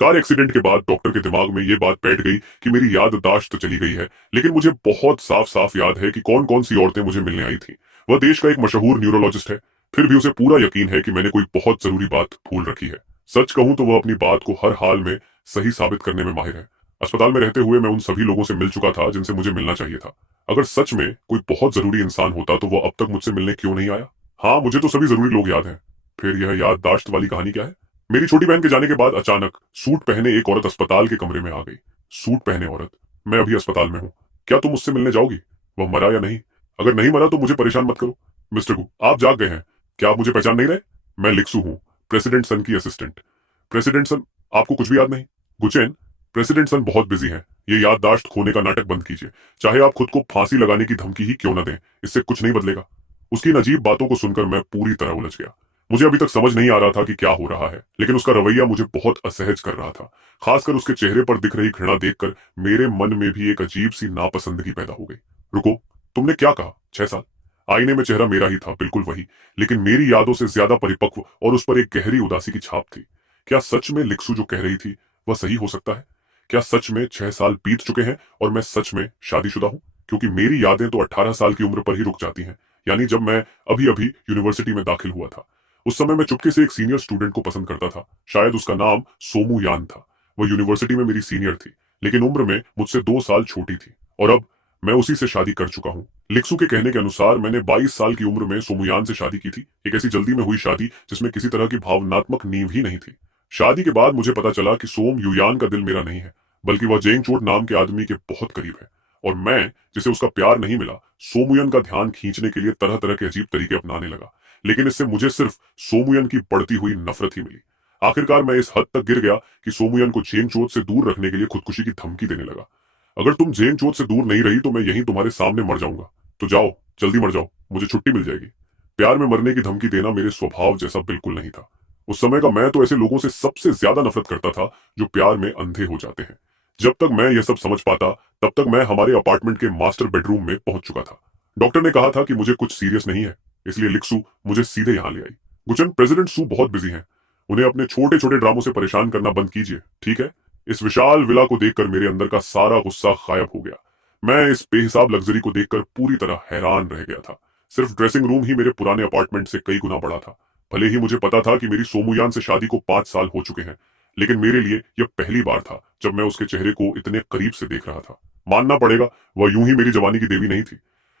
Car accident के बाद doctor के दिमाग में ये बात बैठ गई कि मेरी याददाश्त तो चली गई है, लेकिन मुझे बहुत साफ साफ याद है कि कौन कौन सी औरतें मुझे मिलने आई थी। वह देश का एक मशहूर न्यूरोलॉजिस्ट है, फिर भी उसे पूरा यकीन है कि मैंने कोई बहुत जरूरी बात भूल रखी है। सच कहूं तो वह अपनी बात को हर हाल में सही साबित करने में माहिर है। अस्पताल में रहते हुए मैं उन सभी लोगों से मिल चुका था जिनसे मुझे मिलना चाहिए था। अगर सच में कोई बहुत जरूरी इंसान होता तो वह अब तक मुझसे मिलने क्यों नहीं आया? हाँ, मुझे तो सभी जरूरी लोग याद हैं। फिर यह याददाश्त वाली कहानी क्या है? मेरी छोटी बहन के जाने के बाद अचानक सूट पहने एक औरत अस्पताल के कमरे में आ गई। सूट पहने औरत, मैं अभी अस्पताल में हूँ, क्या तुम मुझसे मिलने जाओगी? वह मरा या नहीं? अगर नहीं मरा तो मुझे परेशान मत करो। मिस्टर गु, आप जाग गए हैं, क्या आप मुझे पहचान नहीं रहे? मैं लिक्सू हूँ, प्रेसिडेंट सन की असिस्टेंट। प्रेसिडेंट सन? आपको कुछ भी याद नहीं? गुचैन, प्रेसिडेंट सन बहुत बिजी हैं, ये याददाश्त खोने का नाटक बंद कीजिए। चाहे आप खुद को फांसी लगाने की धमकी ही क्यों न दें, इससे कुछ नहीं बदलेगा। उसकी इन अजीब बातों को सुनकर मैं पूरी तरह उलझ गया। मुझे अभी तक समझ नहीं आ रहा था कि क्या हो रहा है, लेकिन उसका रवैया मुझे बहुत असहज कर रहा था। खासकर उसके चेहरे पर दिख रही घृणा देखकर मेरे मन में भी एक अजीब सी नापसंदगी पैदा हो गई। रुको, तुमने क्या कहा? 6 साल? आईने में चेहरा मेरा ही था, बिल्कुल वही, लेकिन मेरी यादों से ज्यादा परिपक्व, और उस पर एक गहरी उदासी की छाप थी। क्या सच में लिक्सू जो कह रही थी वह सही हो सकता है? क्या सच में 6 साल बीत चुके हैं और मैं सच में शादीशुदा हूं? क्योंकि मेरी यादें तो 18 साल की उम्र पर ही रुक जाती हैं, यानी जब मैं अभी अभी यूनिवर्सिटी में दाखिल हुआ था। उस समय मैं चुपके से एक सीनियर स्टूडेंट को पसंद करता था, शायद उसका नाम सोमू यान था। वह यूनिवर्सिटी में मेरी सीनियर थी, लेकिन उम्र में मुझसे 2 साल छोटी थी, और अब मैं उसी से शादी कर चुका हूँ। लिक्सू के कहने के अनुसार मैंने 22 साल की उम्र में सोमुयान से शादी की थी, एक ऐसी जल्दी में हुई शादी जिसमें किसी तरह की भावनात्मक नींव ही नहीं थी। शादी के बाद मुझे पता चला कि सोम युयान का दिल मेरा नहीं है, बल्कि वह जेंगचोट नाम के आदमी के बहुत करीब है। और मैं, जिसे उसका प्यार नहीं मिला, सोमुयन का ध्यान खींचने के लिए तरह तरह के अजीब तरीके अपनाने लगा। लेकिन इससे मुझे सिर्फ सोमुयन की बढ़ती हुई नफरत ही मिली। आखिरकार मैं इस हद तक गिर गया कि सोमुयन को जेंगचोट से दूर रखने के लिए खुदकुशी की धमकी देने लगा। अगर तुम जेंगचोट से दूर नहीं रही तो मैं यहीं तुम्हारे सामने मर जाऊंगा। तो जाओ, जल्दी मर जाओ, मुझे छुट्टी मिल जाएगी। प्यार में मरने की धमकी देना मेरे स्वभाव जैसा बिल्कुल नहीं था। उस समय का मैं तो ऐसे लोगों से सबसे ज्यादा नफरत करता था जो प्यार में अंधे हो जाते हैं। जब तक मैं यह सब समझ पाता, तब तक मैं हमारे अपार्टमेंट के मास्टर बेडरूम में पहुंच चुका था। डॉक्टर ने कहा था कि मुझे कुछ सीरियस नहीं है, इसलिए लिक्सू मुझे सीधे यहाँ ले आई। गुचन, प्रेसिडेंट सू बहुत बिजी हैं, उन्हें अपने छोटे छोटे ड्रामों से परेशान करना बंद कीजिए, ठीक है? इस विशाल विला को देखकर मेरे अंदर का सारा गुस्सा गायब हो गया। मैं इस बेहिसाब लग्जरी को देखकर पूरी तरह हैरान रह गया था। सिर्फ ड्रेसिंग रूम ही मेरे पुराने अपार्टमेंट से कई गुना बड़ा था। भले ही मुझे पता था कि मेरी सोमुयान से शादी को 5 साल हो चुके हैं, लेकिन मेरे लिए यह पहली बार था जब मैं उसके चेहरे को इतने करीब से देख रहा था। मानना पड़ेगा, वह यूं ही मेरी जवानी की देवी नहीं थी।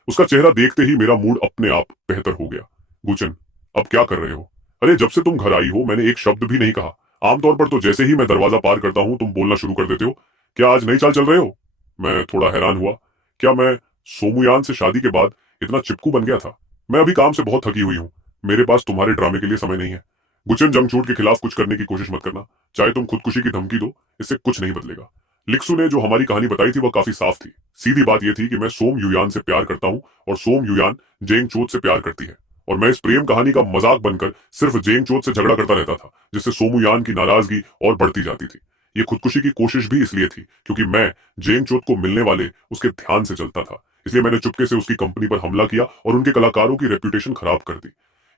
उसका चेहरा देखते ही मेरा मूड अपने आप बेहतर हो गया। गुचन, अब क्या कर रहे हो? अरे, जब से तुम घर आई हो मैंने एक शब्द भी नहीं कहा। आमतौर पर तो जैसे ही मैं दरवाजा पार करता हूं तुम बोलना शुरू कर देते हो। क्या आज नई चाल चल रहे हो? मैं थोड़ा हैरान हुआ। क्या मैं सोमुयान से शादी के बाद इतना चिपकू बन गया था? मैं अभी काम से बहुत थकी हुई हूँ, मेरे पास तुम्हारे ड्रामे के लिए समय नहीं है। गुचन, जंगछूट के खिलाफ कुछ करने की कोशिश मत करना, चाहे तुम खुदकुशी की धमकी दो, इससे कुछ नहीं बदलेगा। लिक्सू ने जो हमारी कहानी बताई थी वह काफी साफ थी। सीधी बात यह थी कि मैं सोम युयान से प्यार करता हूँ और सोम युयान जेंगचोत से प्यार करती है, और मैं इस प्रेम कहानी का मजाक बनकर सिर्फ जेंगचोत से झगड़ा करता रहता था, जिससे सोमुयान की नाराजगी और बढ़ती जाती थी। ये खुदकुशी की कोशिश भी इसलिए थी क्योंकि मैं जेंगचोत को मिलने वाले उसके ध्यान से जलता था। इसलिए मैंने चुपके से उसकी कंपनी पर हमला किया और उनके कलाकारों की रेपुटेशन खराब कर दी।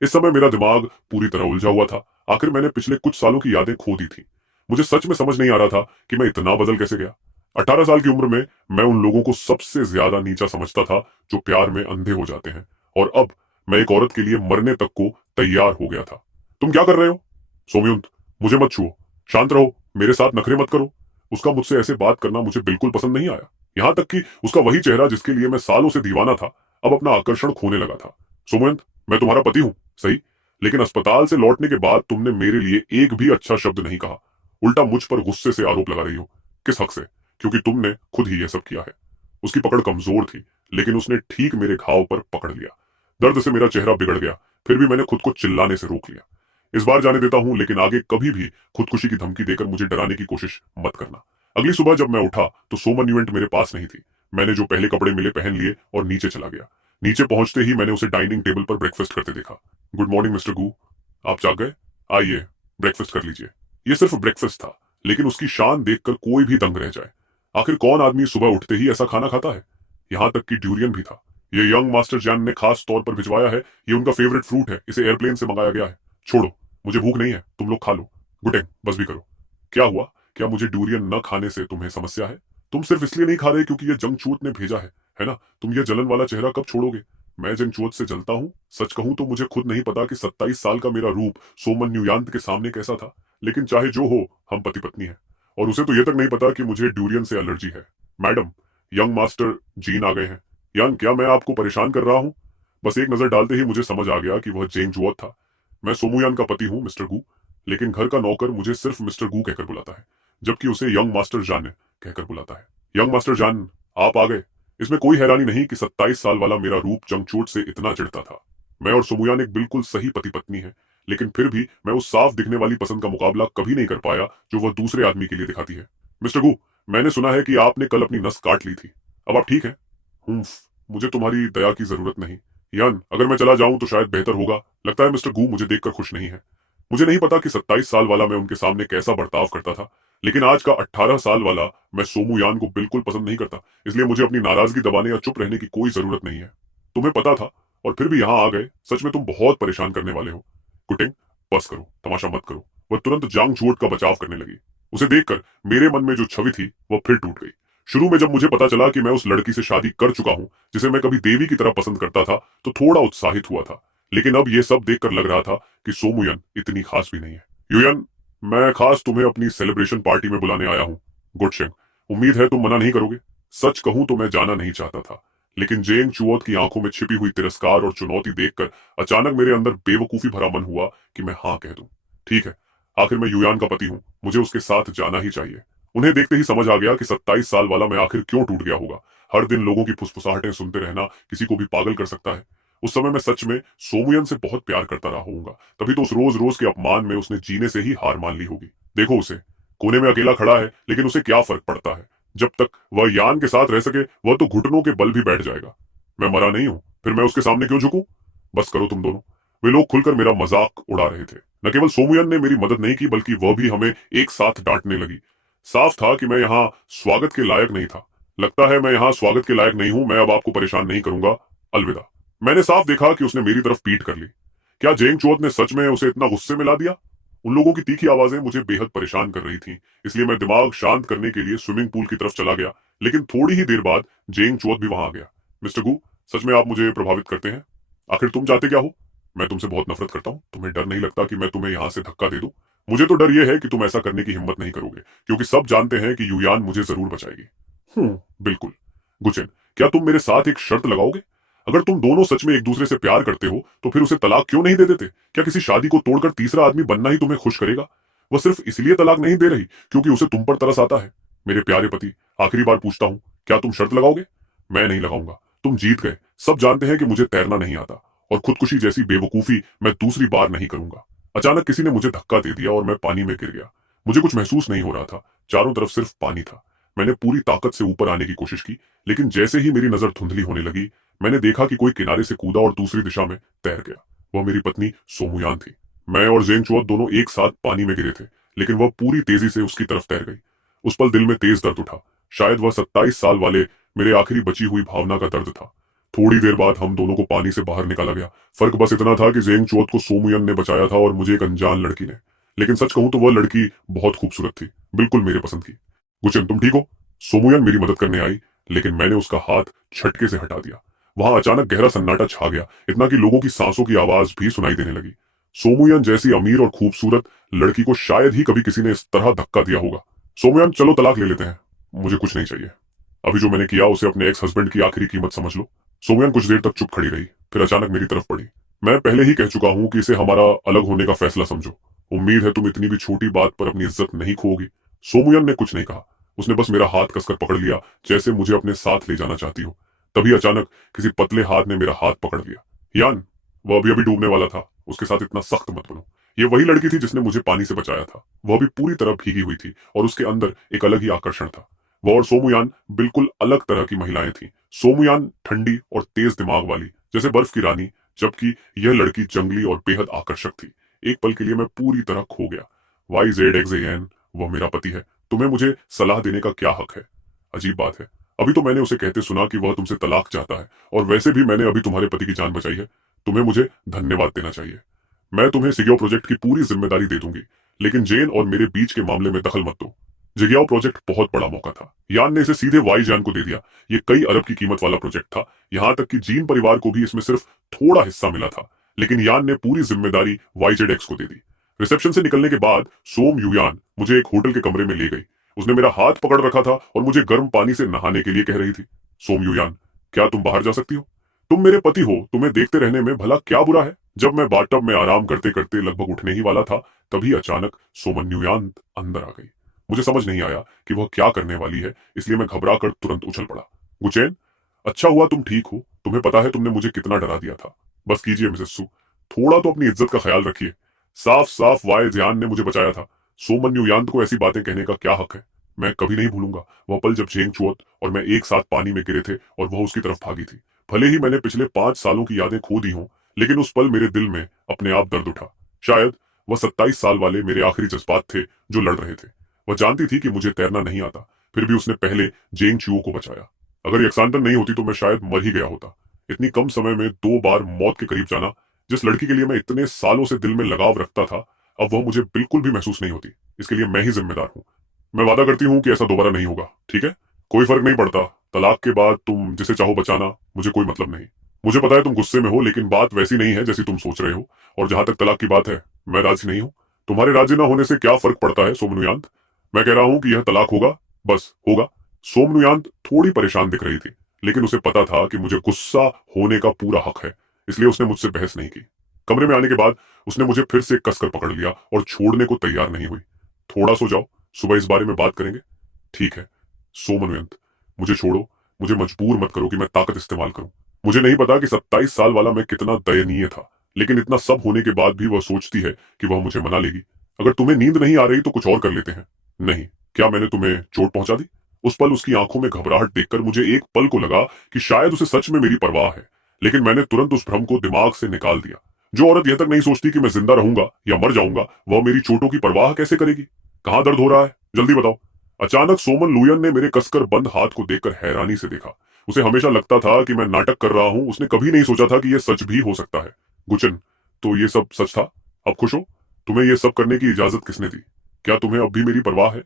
इस समय मेरा दिमाग पूरी तरह उलझा हुआ था। आखिर मैंने पिछले कुछ सालों की यादें खो दी थी। मुझे सच में समझ नहीं आ रहा था कि मैं इतना बदल कैसे गया। 18 साल की उम्र में मैं उन लोगों को सबसे ज्यादा नीचा समझता था जो प्यार में अंधे हो जाते हैं, और अब मैं एक औरत के लिए मरने तक को तैयार हो गया था। तुम क्या कर रहे हो? सोमयुंत, मुझे मत छुओ, शांत रहो, मेरे साथ नखरे मत करो। उसका मुझसे ऐसे बात करना मुझे बिल्कुल पसंद नहीं आया। यहां तक कि उसका वही चेहरा जिसके लिए मैं सालों से दीवाना था, अब अपना आकर्षण खोने लगा था। सोमयंत, मैं तुम्हारा पति हूं, सही, लेकिन अस्पताल से लौटने के बाद तुमने मेरे लिए एक भी अच्छा शब्द नहीं कहा। उल्टा मुझ पर गुस्से से आरोप लगा रही हो। किस हक से? क्योंकि तुमने खुद ही यह सब किया है। उसकी पकड़ कमजोर थी, लेकिन उसने ठीक मेरे घाव पर पकड़ लिया। दर्द से मेरा चेहरा बिगड़ गया, फिर भी मैंने खुद को चिल्लाने से रोक लिया। इस बार जाने देता हूं, लेकिन आगे कभी भी खुदकुशी की धमकी देकर मुझे डराने की कोशिश मत करना। अगली सुबह जब मैं उठा तो सोमन इवेंट मेरे पास नहीं थी। मैंने जो पहले कपड़े मिले पहन लिए और नीचे चला गया। नीचे पहुंचते ही मैंने उसे डाइनिंग टेबल पर ब्रेकफास्ट करते देखा। गुड मॉर्निंग मिस्टर गू, आप जाग गए? आइए, ब्रेकफास्ट कर लीजिए। ये सिर्फ ब्रेकफास्ट था, लेकिन उसकी शान देखकर कोई भी दंग रह जाए। आखिर कौन आदमी सुबह उठते ही ऐसा खाना खाता है? यहां तक कि ड्यूरियन भी था। ये यंग मास्टर जैन ने खास तौर पर भिजवाया है, ये उनका फेवरेट फ्रूट है, इसे एयरप्लेन से मंगाया गया है। छोड़ो, मुझे भूख नहीं है, तुम लोग खा लो। गुटेंग, बस भी करो। क्या हुआ? क्या मुझे डूरियन न खाने से तुम्हें समस्या है? तुम सिर्फ इसलिए नहीं खा रहे क्योंकि ये जंगचूत ने भेजा है ना? तुम ये जलन वाला चेहरा कब छोड़ोगे? मैं जंगचूत से जलता हूँ। सच कहूं तो मुझे खुद नहीं पता कि 27 साल का मेरा रूप सोमन न्यूयांत के सामने कैसा था। लेकिन चाहे जो हो, हम पति पत्नी हैं। और उसे तो ये तक नहीं पता कि मुझे डूरियन से एलर्जी है। मैडम, यंग मास्टर जीन आ गए हैं। यान, क्या मैं आपको परेशान कर रहा हूँ? बस एक नजर डालते ही मुझे समझ आ गया कि वह जेंग जुओत था। मैं सोमुयान का पति हूँ, मिस्टर गू। लेकिन घर का नौकर मुझे सिर्फ मिस्टर गू कहकर बुलाता है, जबकि उसे यंग मास्टर जान कहकर बुलाता है। यंग मास्टर जान, आप आ गए। इसमें कोई हैरानी नहीं कि 27 साल वाला मेरा रूप जंगचूट से इतना चिढ़ता था। मैं और सोमुयान एक बिल्कुल सही पति पत्नी है, लेकिन फिर भी मैं उस साफ दिखने वाली पसंद का मुकाबला कभी नहीं कर पाया जो वह दूसरे आदमी के लिए दिखाती है। मिस्टर गू, मैंने सुना है कि आपने कल अपनी नस काट ली थी। अब आप ठीक हैं? हुम्फ, मुझे तुम्हारी दया की जरूरत नहीं। यान, अगर मैं चला जाऊं तो शायद बेहतर होगा। लगता है मिस्टर गू मुझे देखकर खुश नहीं है। मुझे नहीं पता कि 27 साल वाला मैं उनके सामने कैसा बर्ताव करता था, लेकिन आज का 18 साल वाला मैं सोमू यान को बिल्कुल पसंद नहीं करता। इसलिए मुझे अपनी नाराजगी दबाने या चुप रहने की कोई जरूरत नहीं है। तुम्हें पता था और फिर भी यहां आ गए। सच में तुम बहुत परेशान करने वाले हो। कुटिंग, बस करो, तमाशा मत करो। वह तुरंत जांग जुओट का बचाव करने लगी। उसे देखकर मेरे मन में जो छवि थी वह फिर टूट गई। शुरू में जब मुझे पता चला कि मैं उस लड़की से शादी कर चुका हूं जिसे मैं कभी देवी की तरह पसंद करता था, तो थोड़ा उत्साहित हुआ था। लेकिन अब यह सब देखकर लग रहा था कि सोमुयन इतनी खास भी नहीं है। युयन, मैं खास तुम्हें अपनी सेलिब्रेशन पार्टी में बुलाने आया हूँ। गुडशेंग, उम्मीद है तुम मना नहीं करोगे। सच कहूं तो मैं जाना नहीं चाहता था, लेकिन जेंग चुओत की आंखों में छिपी हुई तिरस्कार और चुनौती देखकर अचानक मेरे अंदर बेवकूफी भरा मन हुआ कि मैं हाँ कह दूं। ठीक है, आखिर मैं युयान का पति हूं, मुझे उसके साथ जाना ही चाहिए। उन्हें देखते ही समझ आ गया कि 27 साल वाला मैं आखिर क्यों टूट गया होगा। हर दिन लोगों की फुसफुसाहटें सुनते रहना किसी को भी पागल कर सकता है। उस समय मैं सच में सोमुयन से बहुत प्यार करता रहा होऊंगा, तभी तो उस रोज रोज के अपमान में उसने जीने से ही हार मान ली होगी। देखो उसे, कोने में अकेला खड़ा है, लेकिन उसे क्या फर्क पड़ता है। जब तक वह यान के साथ रह सके, वह तो घुटनों के बल भी बैठ जाएगा। मैं मरा नहीं हूं, फिर मैं उसके सामने क्यों झुकूं? बस करो तुम दोनों। वे लोग खुलकर मेरा मजाक उड़ा रहे थे। न केवल सोमुयन ने मेरी मदद नहीं की, बल्कि वह भी हमें एक साथ डांटने लगी। साफ था कि मैं यहाँ स्वागत के लायक नहीं था। लगता है मैं यहाँ स्वागत के लायक नहीं हूं। मैं अब आपको परेशान नहीं करूंगा। अलविदा। मैंने साफ देखा कि उसने मेरी तरफ पीठ कर ली। क्या जेंग चोत ने सच में उसे इतना गुस्से में ला दिया? उन लोगों की तीखी आवाजें मुझे बेहद परेशान कर रही थीं, इसलिए मैं दिमाग शांत करने के लिए स्विमिंग पूल की तरफ चला गया। लेकिन थोड़ी ही देर बाद जेंग चोत भी वहां आ गया। मिस्टर गू, सच में आप मुझे प्रभावित करते हैं। आखिर तुम चाहते क्या हो? मैं तुमसे बहुत नफरत करता हूँ। तुम्हें डर नहीं लगता कि मैं तुम्हें यहाँ से धक्का दे दूं? मुझे तो डर यह है कि तुम ऐसा करने की हिम्मत नहीं करोगे, क्योंकि सब जानते हैं कि युयान मुझे जरूर बचाएगी। बिल्कुल। गुचेन, क्या तुम मेरे साथ एक शर्त लगाओगे? अगर तुम दोनों सच में एक दूसरे से प्यार करते हो, तो फिर उसे तलाक क्यों नहीं दे देते? क्या किसी शादी को तोड़कर तीसरा आदमी बनना ही तुम्हें खुश करेगा? वह सिर्फ इसलिए तलाक नहीं दे रही क्योंकि उसे तुम पर तरस आता है। मेरे प्यारे पति, आखिरी बार पूछता हूँ, क्या तुम शर्त लगाओगे? मैं नहीं लगाऊंगा। तुम जीत गए। सब जानते हैं कि मुझे तैरना नहीं आता, और खुदकुशी जैसी बेवकूफी मैं दूसरी बार नहीं करूंगा। अचानक किसी ने मुझे धक्का दे दिया और मैं पानी में गिर गया। मुझे कुछ महसूस नहीं हो रहा था। चारों तरफ सिर्फ पानी था। मैंने पूरी ताकत से ऊपर आने की कोशिश की, लेकिन जैसे ही मेरी नजर धुंधली होने लगी, मैंने देखा कि कोई किनारे से कूदा और दूसरी दिशा में तैर गया। वह मेरी पत्नी सोमुयान थी। मैं और जेंगचुआ दोनों एक साथ पानी में गिरे थे, लेकिन वह पूरी तेजी से उसकी तरफ तैर गई। उस पल दिल में तेज दर्द उठा। शायद वह 27 साल वाले मेरे आखिरी बची हुई भावना का दर्द था। थोड़ी देर बाद हम दोनों को पानी से बाहर निकाला गया। फर्क बस इतना था कि जेंगचुआ को सोमुयन ने बचाया था और मुझे एक अनजान लड़की ने। लेकिन सच कहूं तो वह लड़की बहुत खूबसूरत थी, बिल्कुल मेरे पसंद की। गुचन, तुम ठीक हो? सोमुयन मेरी मदद करने आई, लेकिन मैंने उसका हाथ झटके से हटा दिया। वहां अचानक गहरा सन्नाटा छा गया, इतना कि लोगों की सांसों की आवाज भी सुनाई देने लगी। सोमुयन जैसी अमीर और खूबसूरत लड़की को शायद ही कभी किसी ने इस तरह धक्का दिया होगा। सोमुयन, चलो तलाक ले लेते हैं। मुझे कुछ नहीं चाहिए। अभी जो मैंने किया उसे अपने एक्स हस्बैंड की आखिरी कीमत समझ लो। सोमुयन कुछ देर तक चुप खड़ी रही, फिर अचानक मेरी तरफ पड़ी। मैं पहले ही कह चुका हूं कि इसे हमारा अलग होने का फैसला समझो। उम्मीद है तुम इतनी भी छोटी बात पर अपनी इज्जत नहीं खोगी। सोमुयन ने कुछ नहीं कहा। उसने बस मेरा हाथ कसकर पकड़ लिया, जैसे मुझे अपने साथ ले जाना चाहती हो। तभी अचानक किसी पतले हाथ ने मेरा हाथ पकड़ लिया। यान, वह अभी अभी डूबने वाला था, उसके साथ इतना सख्त मत बनो। ये वही लड़की थी जिसने मुझे पानी से बचाया था। वह भी पूरी तरह भीगी हुई थी और उसके अंदर एक अलग ही आकर्षण था। वह और सोमुयान बिल्कुल अलग तरह की महिलाएं थीं। सोमुयान ठंडी और तेज दिमाग वाली, जैसे बर्फ की रानी, जबकि यह लड़की जंगली और बेहद आकर्षक थी। एक पल के लिए मैं पूरी तरह खो गया। YZXAN, वह मेरा पति है। तुम्हें मुझे सलाह देने का क्या हक है? अजीब बात है, अभी तो मैंने उसे कहते सुना कि वह तुमसे तलाक चाहता है, और वैसे भी मैंने अभी तुम्हारे पति की जान बचाई है। तुम्हें मुझे धन्यवाद देना चाहिए। मैं तुम्हें सिग्यो प्रोजेक्ट की पूरी जिम्मेदारी दे दूंगी, लेकिन जेन और मेरे बीच के मामले में दखल मत दो। जिग्याओ प्रोजेक्ट बहुत बड़ा मौका था। यान ने इसे सीधे वाई जान को दे दिया। ये कई अरब की कीमत वाला प्रोजेक्ट था। यहां तक कि जीन परिवार को भी इसमें सिर्फ थोड़ा हिस्सा मिला था। लेकिन यान ने पूरी जिम्मेदारी वाईजेड को दे दी। रिसेप्शन से निकलने के बाद सोम युयान मुझे एक होटल के कमरे में ले गई। उसने मेरा हाथ पकड़ रखा था और मुझे गर्म पानी से नहाने के लिए कह रही थी। सोम युयान, क्या तुम बाहर जा सकती हो? तुम मेरे पति हो, तुम्हें देखते रहने में भला क्या बुरा है? जब मैं बाथटब में आराम करते करते लगभग उठने ही वाला था, तभी अचानक सोमन युयान अंदर आ गई। मुझे समझ नहीं आया कि वह क्या करने वाली है, इसलिए मैं घबरा कर तुरंत उछल पड़ा। गुचैन, अच्छा हुआ तुम ठीक हो। तुम्हें पता है तुमने मुझे कितना डरा दिया था। बस कीजिए मिसेस सू, थोड़ा तो अपनी इज्जत का ख्याल रखिए। साफ साफ वाई ध्यान ने मुझे बचाया था। सोमन युयांत को ऐसी बातें कहने का क्या हक है? मैं कभी नहीं भूलूंगा वह पल जब झेंग चुअत और मैं एक साथ पानी में गिरे थे और वह उसकी तरफ भागी थी। भले ही मैंने पिछले 5 सालों की यादें खो दी हों, लेकिन उस पल मेरे दिल में अपने आप दर्द उठा। शायद वह 27 साल वाले मेरे आखिरी जज्बात थे जो लड़ रहे थे। वह जानती थी कि मुझे तैरना नहीं आता, फिर भी उसने पहले जेंग चुओ को बचाया। अगर यक्सांतन नहीं होती तो मैं शायद मर ही गया होता। इतनी कम समय में 2 बार मौत के करीब जाना, जिस लड़की के लिए मैं इतने सालों से दिल में लगाव रखता था, अब वह मुझे बिल्कुल भी महसूस नहीं होती। इसके लिए मैं ही जिम्मेदार हूँ। मैं वादा करती हूँ कि ऐसा दोबारा नहीं होगा, ठीक है? कोई फर्क नहीं पड़ता। तलाक के बाद तुम जिसे चाहो बचाना, मुझे कोई मतलब नहीं। मुझे पता है तुम गुस्से में हो, लेकिन बात वैसी नहीं है जैसी तुम सोच रहे हो। और जहां तक तलाक की बात है, मैं राजी नहीं हूँ। तुम्हारे राजी ना होने से क्या फर्क पड़ता है सोमनुयांत? मैं कह रहा हूँ कि यह तलाक होगा, बस होगा। सोमनुयांत थोड़ी परेशान दिख रही थी, लेकिन उसे पता था कि मुझे गुस्सा होने का पूरा हक है, इसलिए उसने मुझसे बहस नहीं की। कमरे में आने के बाद उसने मुझे फिर से कसकर पकड़ लिया और छोड़ने को तैयार नहीं हुई। थोड़ा सो जाओ, सुबह इस बारे में बात करेंगे। ठीक है सोमनुयंत, मुझे छोड़ो। मुझे मजबूर मत करो कि मैं ताकत इस्तेमाल करूं। मुझे नहीं पता कि 27 साल वाला मैं कितना दयनीय था, लेकिन इतना सब होने के बाद भी वह सोचती है कि वह मुझे मना लेगी। अगर तुम्हें नींद नहीं आ रही तो कुछ और कर लेते हैं। नहीं, क्या मैंने तुम्हें चोट पहुंचा दी? उस पल उसकी आंखों में घबराहट देखकर मुझे एक पल को लगा कि शायद उसे सच में मेरी परवाह है, लेकिन मैंने तुरंत उस भ्रम को दिमाग से निकाल दिया। जो औरत यह तक नहीं सोचती कि मैं जिंदा रहूंगा या मर जाऊंगा, वह मेरी चोटों की परवाह कैसे करेगी? कहां दर्द हो रहा है, जल्दी बताओ। अचानक सोमन लुयन ने मेरे कसकर बंद हाथ को देखकर हैरानी से देखा। उसे हमेशा लगता था कि मैं नाटक कर रहा हूं, उसने कभी नहीं सोचा था कि यह सच भी हो सकता है। गुचन, तो ये सब सच था? अब खुश हो? तुम्हें यह सब करने की इजाजत किसने दी? क्या तुम्हें अब भी मेरी परवाह है?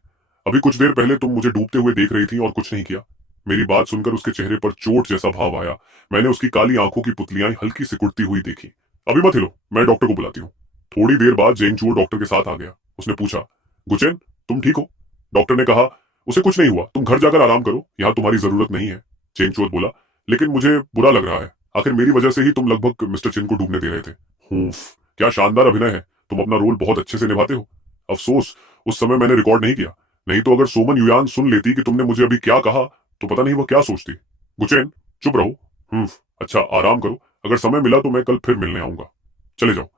अभी कुछ देर पहले तुम मुझे डूबते हुए देख रही थी और कुछ नहीं किया। मेरी बात सुनकर उसके चेहरे पर चोट जैसा भाव आया। मैंने उसकी काली आंखों की पुतलियां हल्की सिकुड़ती हुई देखी। अभी मत हिलो, मैं डॉक्टर को बुलाती हूँ। थोड़ी देर बाद जेंगचुओ डॉक्टर के साथ आ गया। उसने पूछा, गुचेन, तुम ठीक हो? डॉक्टर ने कहा, उसे कुछ नहीं हुआ, तुम घर जाकर आराम करो, यहाँ तुम्हारी जरूरत नहीं है। चेंगचुओ बोला, लेकिन मुझे बुरा लग रहा है। आखिर मेरी वजह से ही तुम लगभग मिस्टर चिन को डूबने दे रहे थे। हूफ, क्या शानदार अभिनय है। तुम अपना रोल बहुत अच्छे से निभाते हो। अफसोस उस समय मैंने रिकॉर्ड नहीं किया, नहीं तो अगर सोमन युयान सुन लेती कि तुमने मुझे अभी क्या कहा, तो पता नहीं वो क्या सोचती। गुचेन, चुप रहो। अच्छा आराम करो। अगर समय मिला तो मैं कल फिर मिलने आऊंगा। चले जाओ।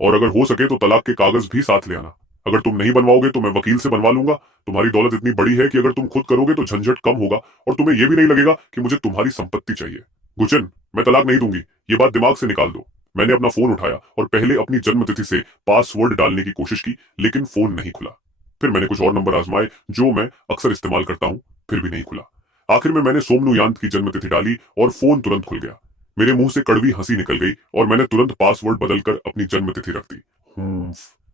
और अगर हो सके तो तलाक के कागज भी साथ ले आना। अगर तुम नहीं बनवाओगे तो मैं वकील से बनवा लूंगा। तुम्हारी दौलत इतनी बड़ी है कि अगर तुम खुद करोगे तो झंझट कम होगा और तुम्हें यह भी नहीं लगेगा कि मुझे तुम्हारी संपत्ति चाहिए। गुचन, मैं तलाक नहीं दूंगी, ये बात दिमाग से निकाल दो। मैंने अपना फोन उठाया और पहले अपनी जन्मतिथि से पासवर्ड डालने की कोशिश की, लेकिन फोन नहीं खुला। फिर मैंने कुछ और नंबर आजमाए जो मैं अक्सर इस्तेमाल करता हूं, फिर भी नहीं खुला। आखिर में मैंने सोमनुयांत की जन्मतिथि डाली और फोन तुरंत खुल गया। मेरे मुंह से कड़वी हंसी निकल गई और मैंने तुरंत पासवर्ड बदलकर अपनी जन्मतिथि रख दी।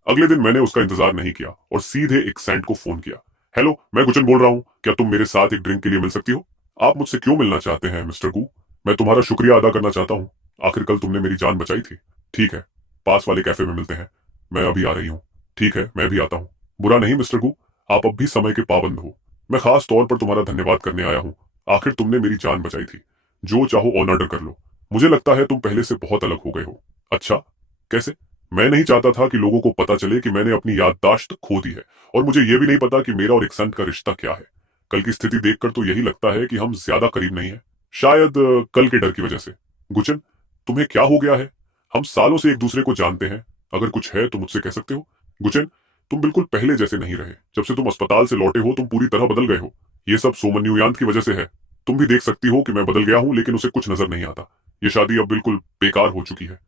अगले दिन मैंने उसका इंतजार नहीं किया और सीधे एक सैंड को फोन किया। हेलो, मैं गुचन बोल रहा हूँ, क्या तुम मेरे साथ एक ड्रिंक के लिए मिल सकती हो? आप मुझसे क्यों मिलना चाहते हैं मिस्टर गू? मैं तुम्हारा शुक्रिया अदा करना चाहता हूँ। आखिर कल तुमने मेरी जान बचाई थी। ठीक है, पास वाले कैफे में मिलते हैं। मैं अभी आ रही हूँ। ठीक है, मैं भी आता हूँ। बुरा नहीं मिस्टर गू, आप अब भी समय के पाबंद हो। मैं खास तौर पर तुम्हारा धन्यवाद करने आया हूँ। आखिर तुमने मेरी जान बचाई थी। जो चाहो ऑन ऑर्डर कर लो। मुझे लगता है तुम पहले से बहुत अलग हो गए हो। अच्छा, कैसे? मैं नहीं चाहता था कि लोगों को पता चले कि मैंने अपनी याददाश्त खो दी है, और मुझे यह भी नहीं पता कि मेरा और एकसंत का रिश्ता क्या है। कल की स्थिति देखकर तो यही लगता है कि हम ज्यादा करीब नहीं है। शायद कल के डर की वजह से। गुचन, तुम्हें क्या हो गया है? हम सालों से एक दूसरे को जानते हैं। अगर कुछ है तो मुझसे कह सकते हो। गुचन, तुम बिल्कुल पहले जैसे नहीं रहे। जब से तुम अस्पताल से लौटे हो तुम पूरी तरह बदल गए हो। ये सब सोमन्युयांत की वजह से है। तुम भी देख सकती हो कि मैं बदल गया हूं, लेकिन उसे कुछ नजर नहीं आता। ये शादी अब बिल्कुल बेकार हो चुकी है।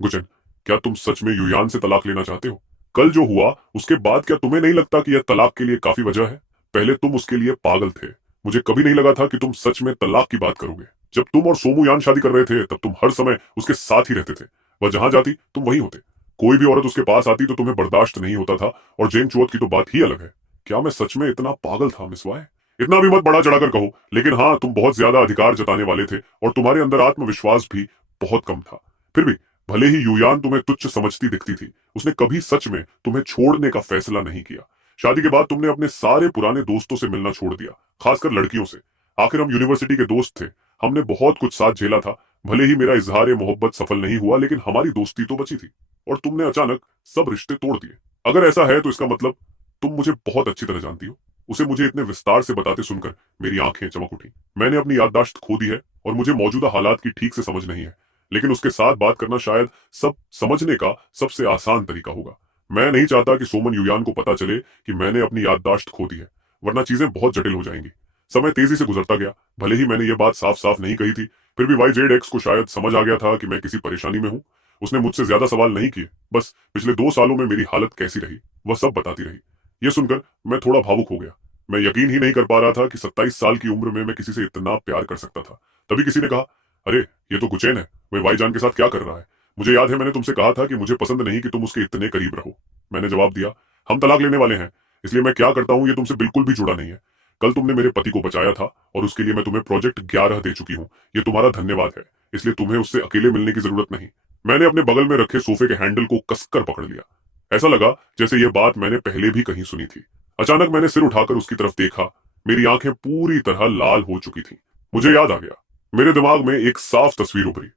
गुचन, क्या तुम सच में युयान से तलाक लेना चाहते हो? कल जो हुआ उसके बाद क्या तुम्हें नहीं लगता कि यह तलाक के लिए काफी वजह है? पहले तुम उसके लिए पागल थे। मुझे कभी नहीं लगा था कि तुम सच में तलाक की बात करोगे। जब तुम और सोमू शादी कर रहे थे तब तुम हर समय उसके साथ ही रहते थे। वह जहां जाती तुम वहीं होते। कोई भी औरत उसके पास आती तो तुम्हें बर्दाश्त नहीं होता था, और जेन चुअत की तो बात ही अलग है। क्या मैं सच में इतना पागल था मिस वाई? इतना भी मत बढ़ा चढ़ाकर कहो, लेकिन हाँ, तुम बहुत ज्यादा अधिकार जताने वाले थे और तुम्हारे अंदर आत्मविश्वास भी बहुत कम था। फिर भी भले ही युयान तुम्हें तुच्छ समझती दिखती थी, उसने कभी सच में तुम्हें छोड़ने का फैसला नहीं किया। शादी के बाद तुमने अपने सारे पुराने दोस्तों से मिलना छोड़ दिया, खासकर लड़कियों से। आखिर हम यूनिवर्सिटी के दोस्त थे, हमने बहुत कुछ साथ झेला था। भले ही मेरा इजहार मोहब्बत सफल नहीं हुआ, लेकिन हमारी दोस्ती तो बची थी। और तुमने अचानक सब रिश्ते तोड़ दिए। अगर ऐसा है तो इसका मतलब तुम मुझे बहुत अच्छी तरह जानती हो। उसे मुझे इतने विस्तार से बताते सुनकर मेरी आंखें चमक उठी। मैंने अपनी याददाश्त खो दी है और मुझे मौजूदा हालात की ठीक से समझ नहीं है, लेकिन उसके साथ बात करना शायद सब समझने का सबसे आसान तरीका होगा। मैं नहीं चाहता कि सोमन युयान को पता चले कि मैंने अपनी याददाश्त खो दी है, वरना चीजें बहुत जटिल हो जाएंगी। समय तेजी से गुजरता गया। भले ही मैंने ये बात साफ साफ नहीं कही थी, फिर भी वाई जेड एक्स को शायद समझ आ गया था कि मैं किसी परेशानी में हूं। उसने मुझसे ज्यादा सवाल नहीं किए, बस पिछले 2 सालों में मेरी हालत कैसी रही वह सब बताती रही। यह सुनकर मैं थोड़ा भावुक हो गया। मैं यकीन ही नहीं कर पा रहा था कि 27 साल की उम्र में मैं किसी से इतना प्यार कर सकता था। तभी किसी ने कहा, अरे ये तो गुचैन है, वह भाईजान के साथ क्या कर रहा है? मुझे याद है मैंने तुमसे कहा था कि मुझे पसंद नहीं कि तुम उसके इतने करीब रहो। मैंने जवाब दिया, हम तलाक लेने वाले हैं, इसलिए मैं क्या करता हूं ये तुमसे बिल्कुल भी जुड़ा नहीं है। कल तुमने मेरे पति को बचाया था और उसके लिए मैं तुम्हें प्रोजेक्ट 11 दे चुकी हूँ। ये तुम्हारा धन्यवाद है, इसलिए तुम्हें उससे अकेले मिलने की जरूरत नहीं। मैंने अपने बगल में रखे सोफे के हैंडल को कसकर पकड़ लिया। ऐसा लगा जैसे ये बात मैंने पहले भी कहीं सुनी थी। अचानक मैंने सिर उठाकर उसकी तरफ देखा। मेरी आंखें पूरी तरह लाल हो चुकी थी। मुझे याद आ गया। मेरे दिमाग में एक साफ तस्वीर उभरी।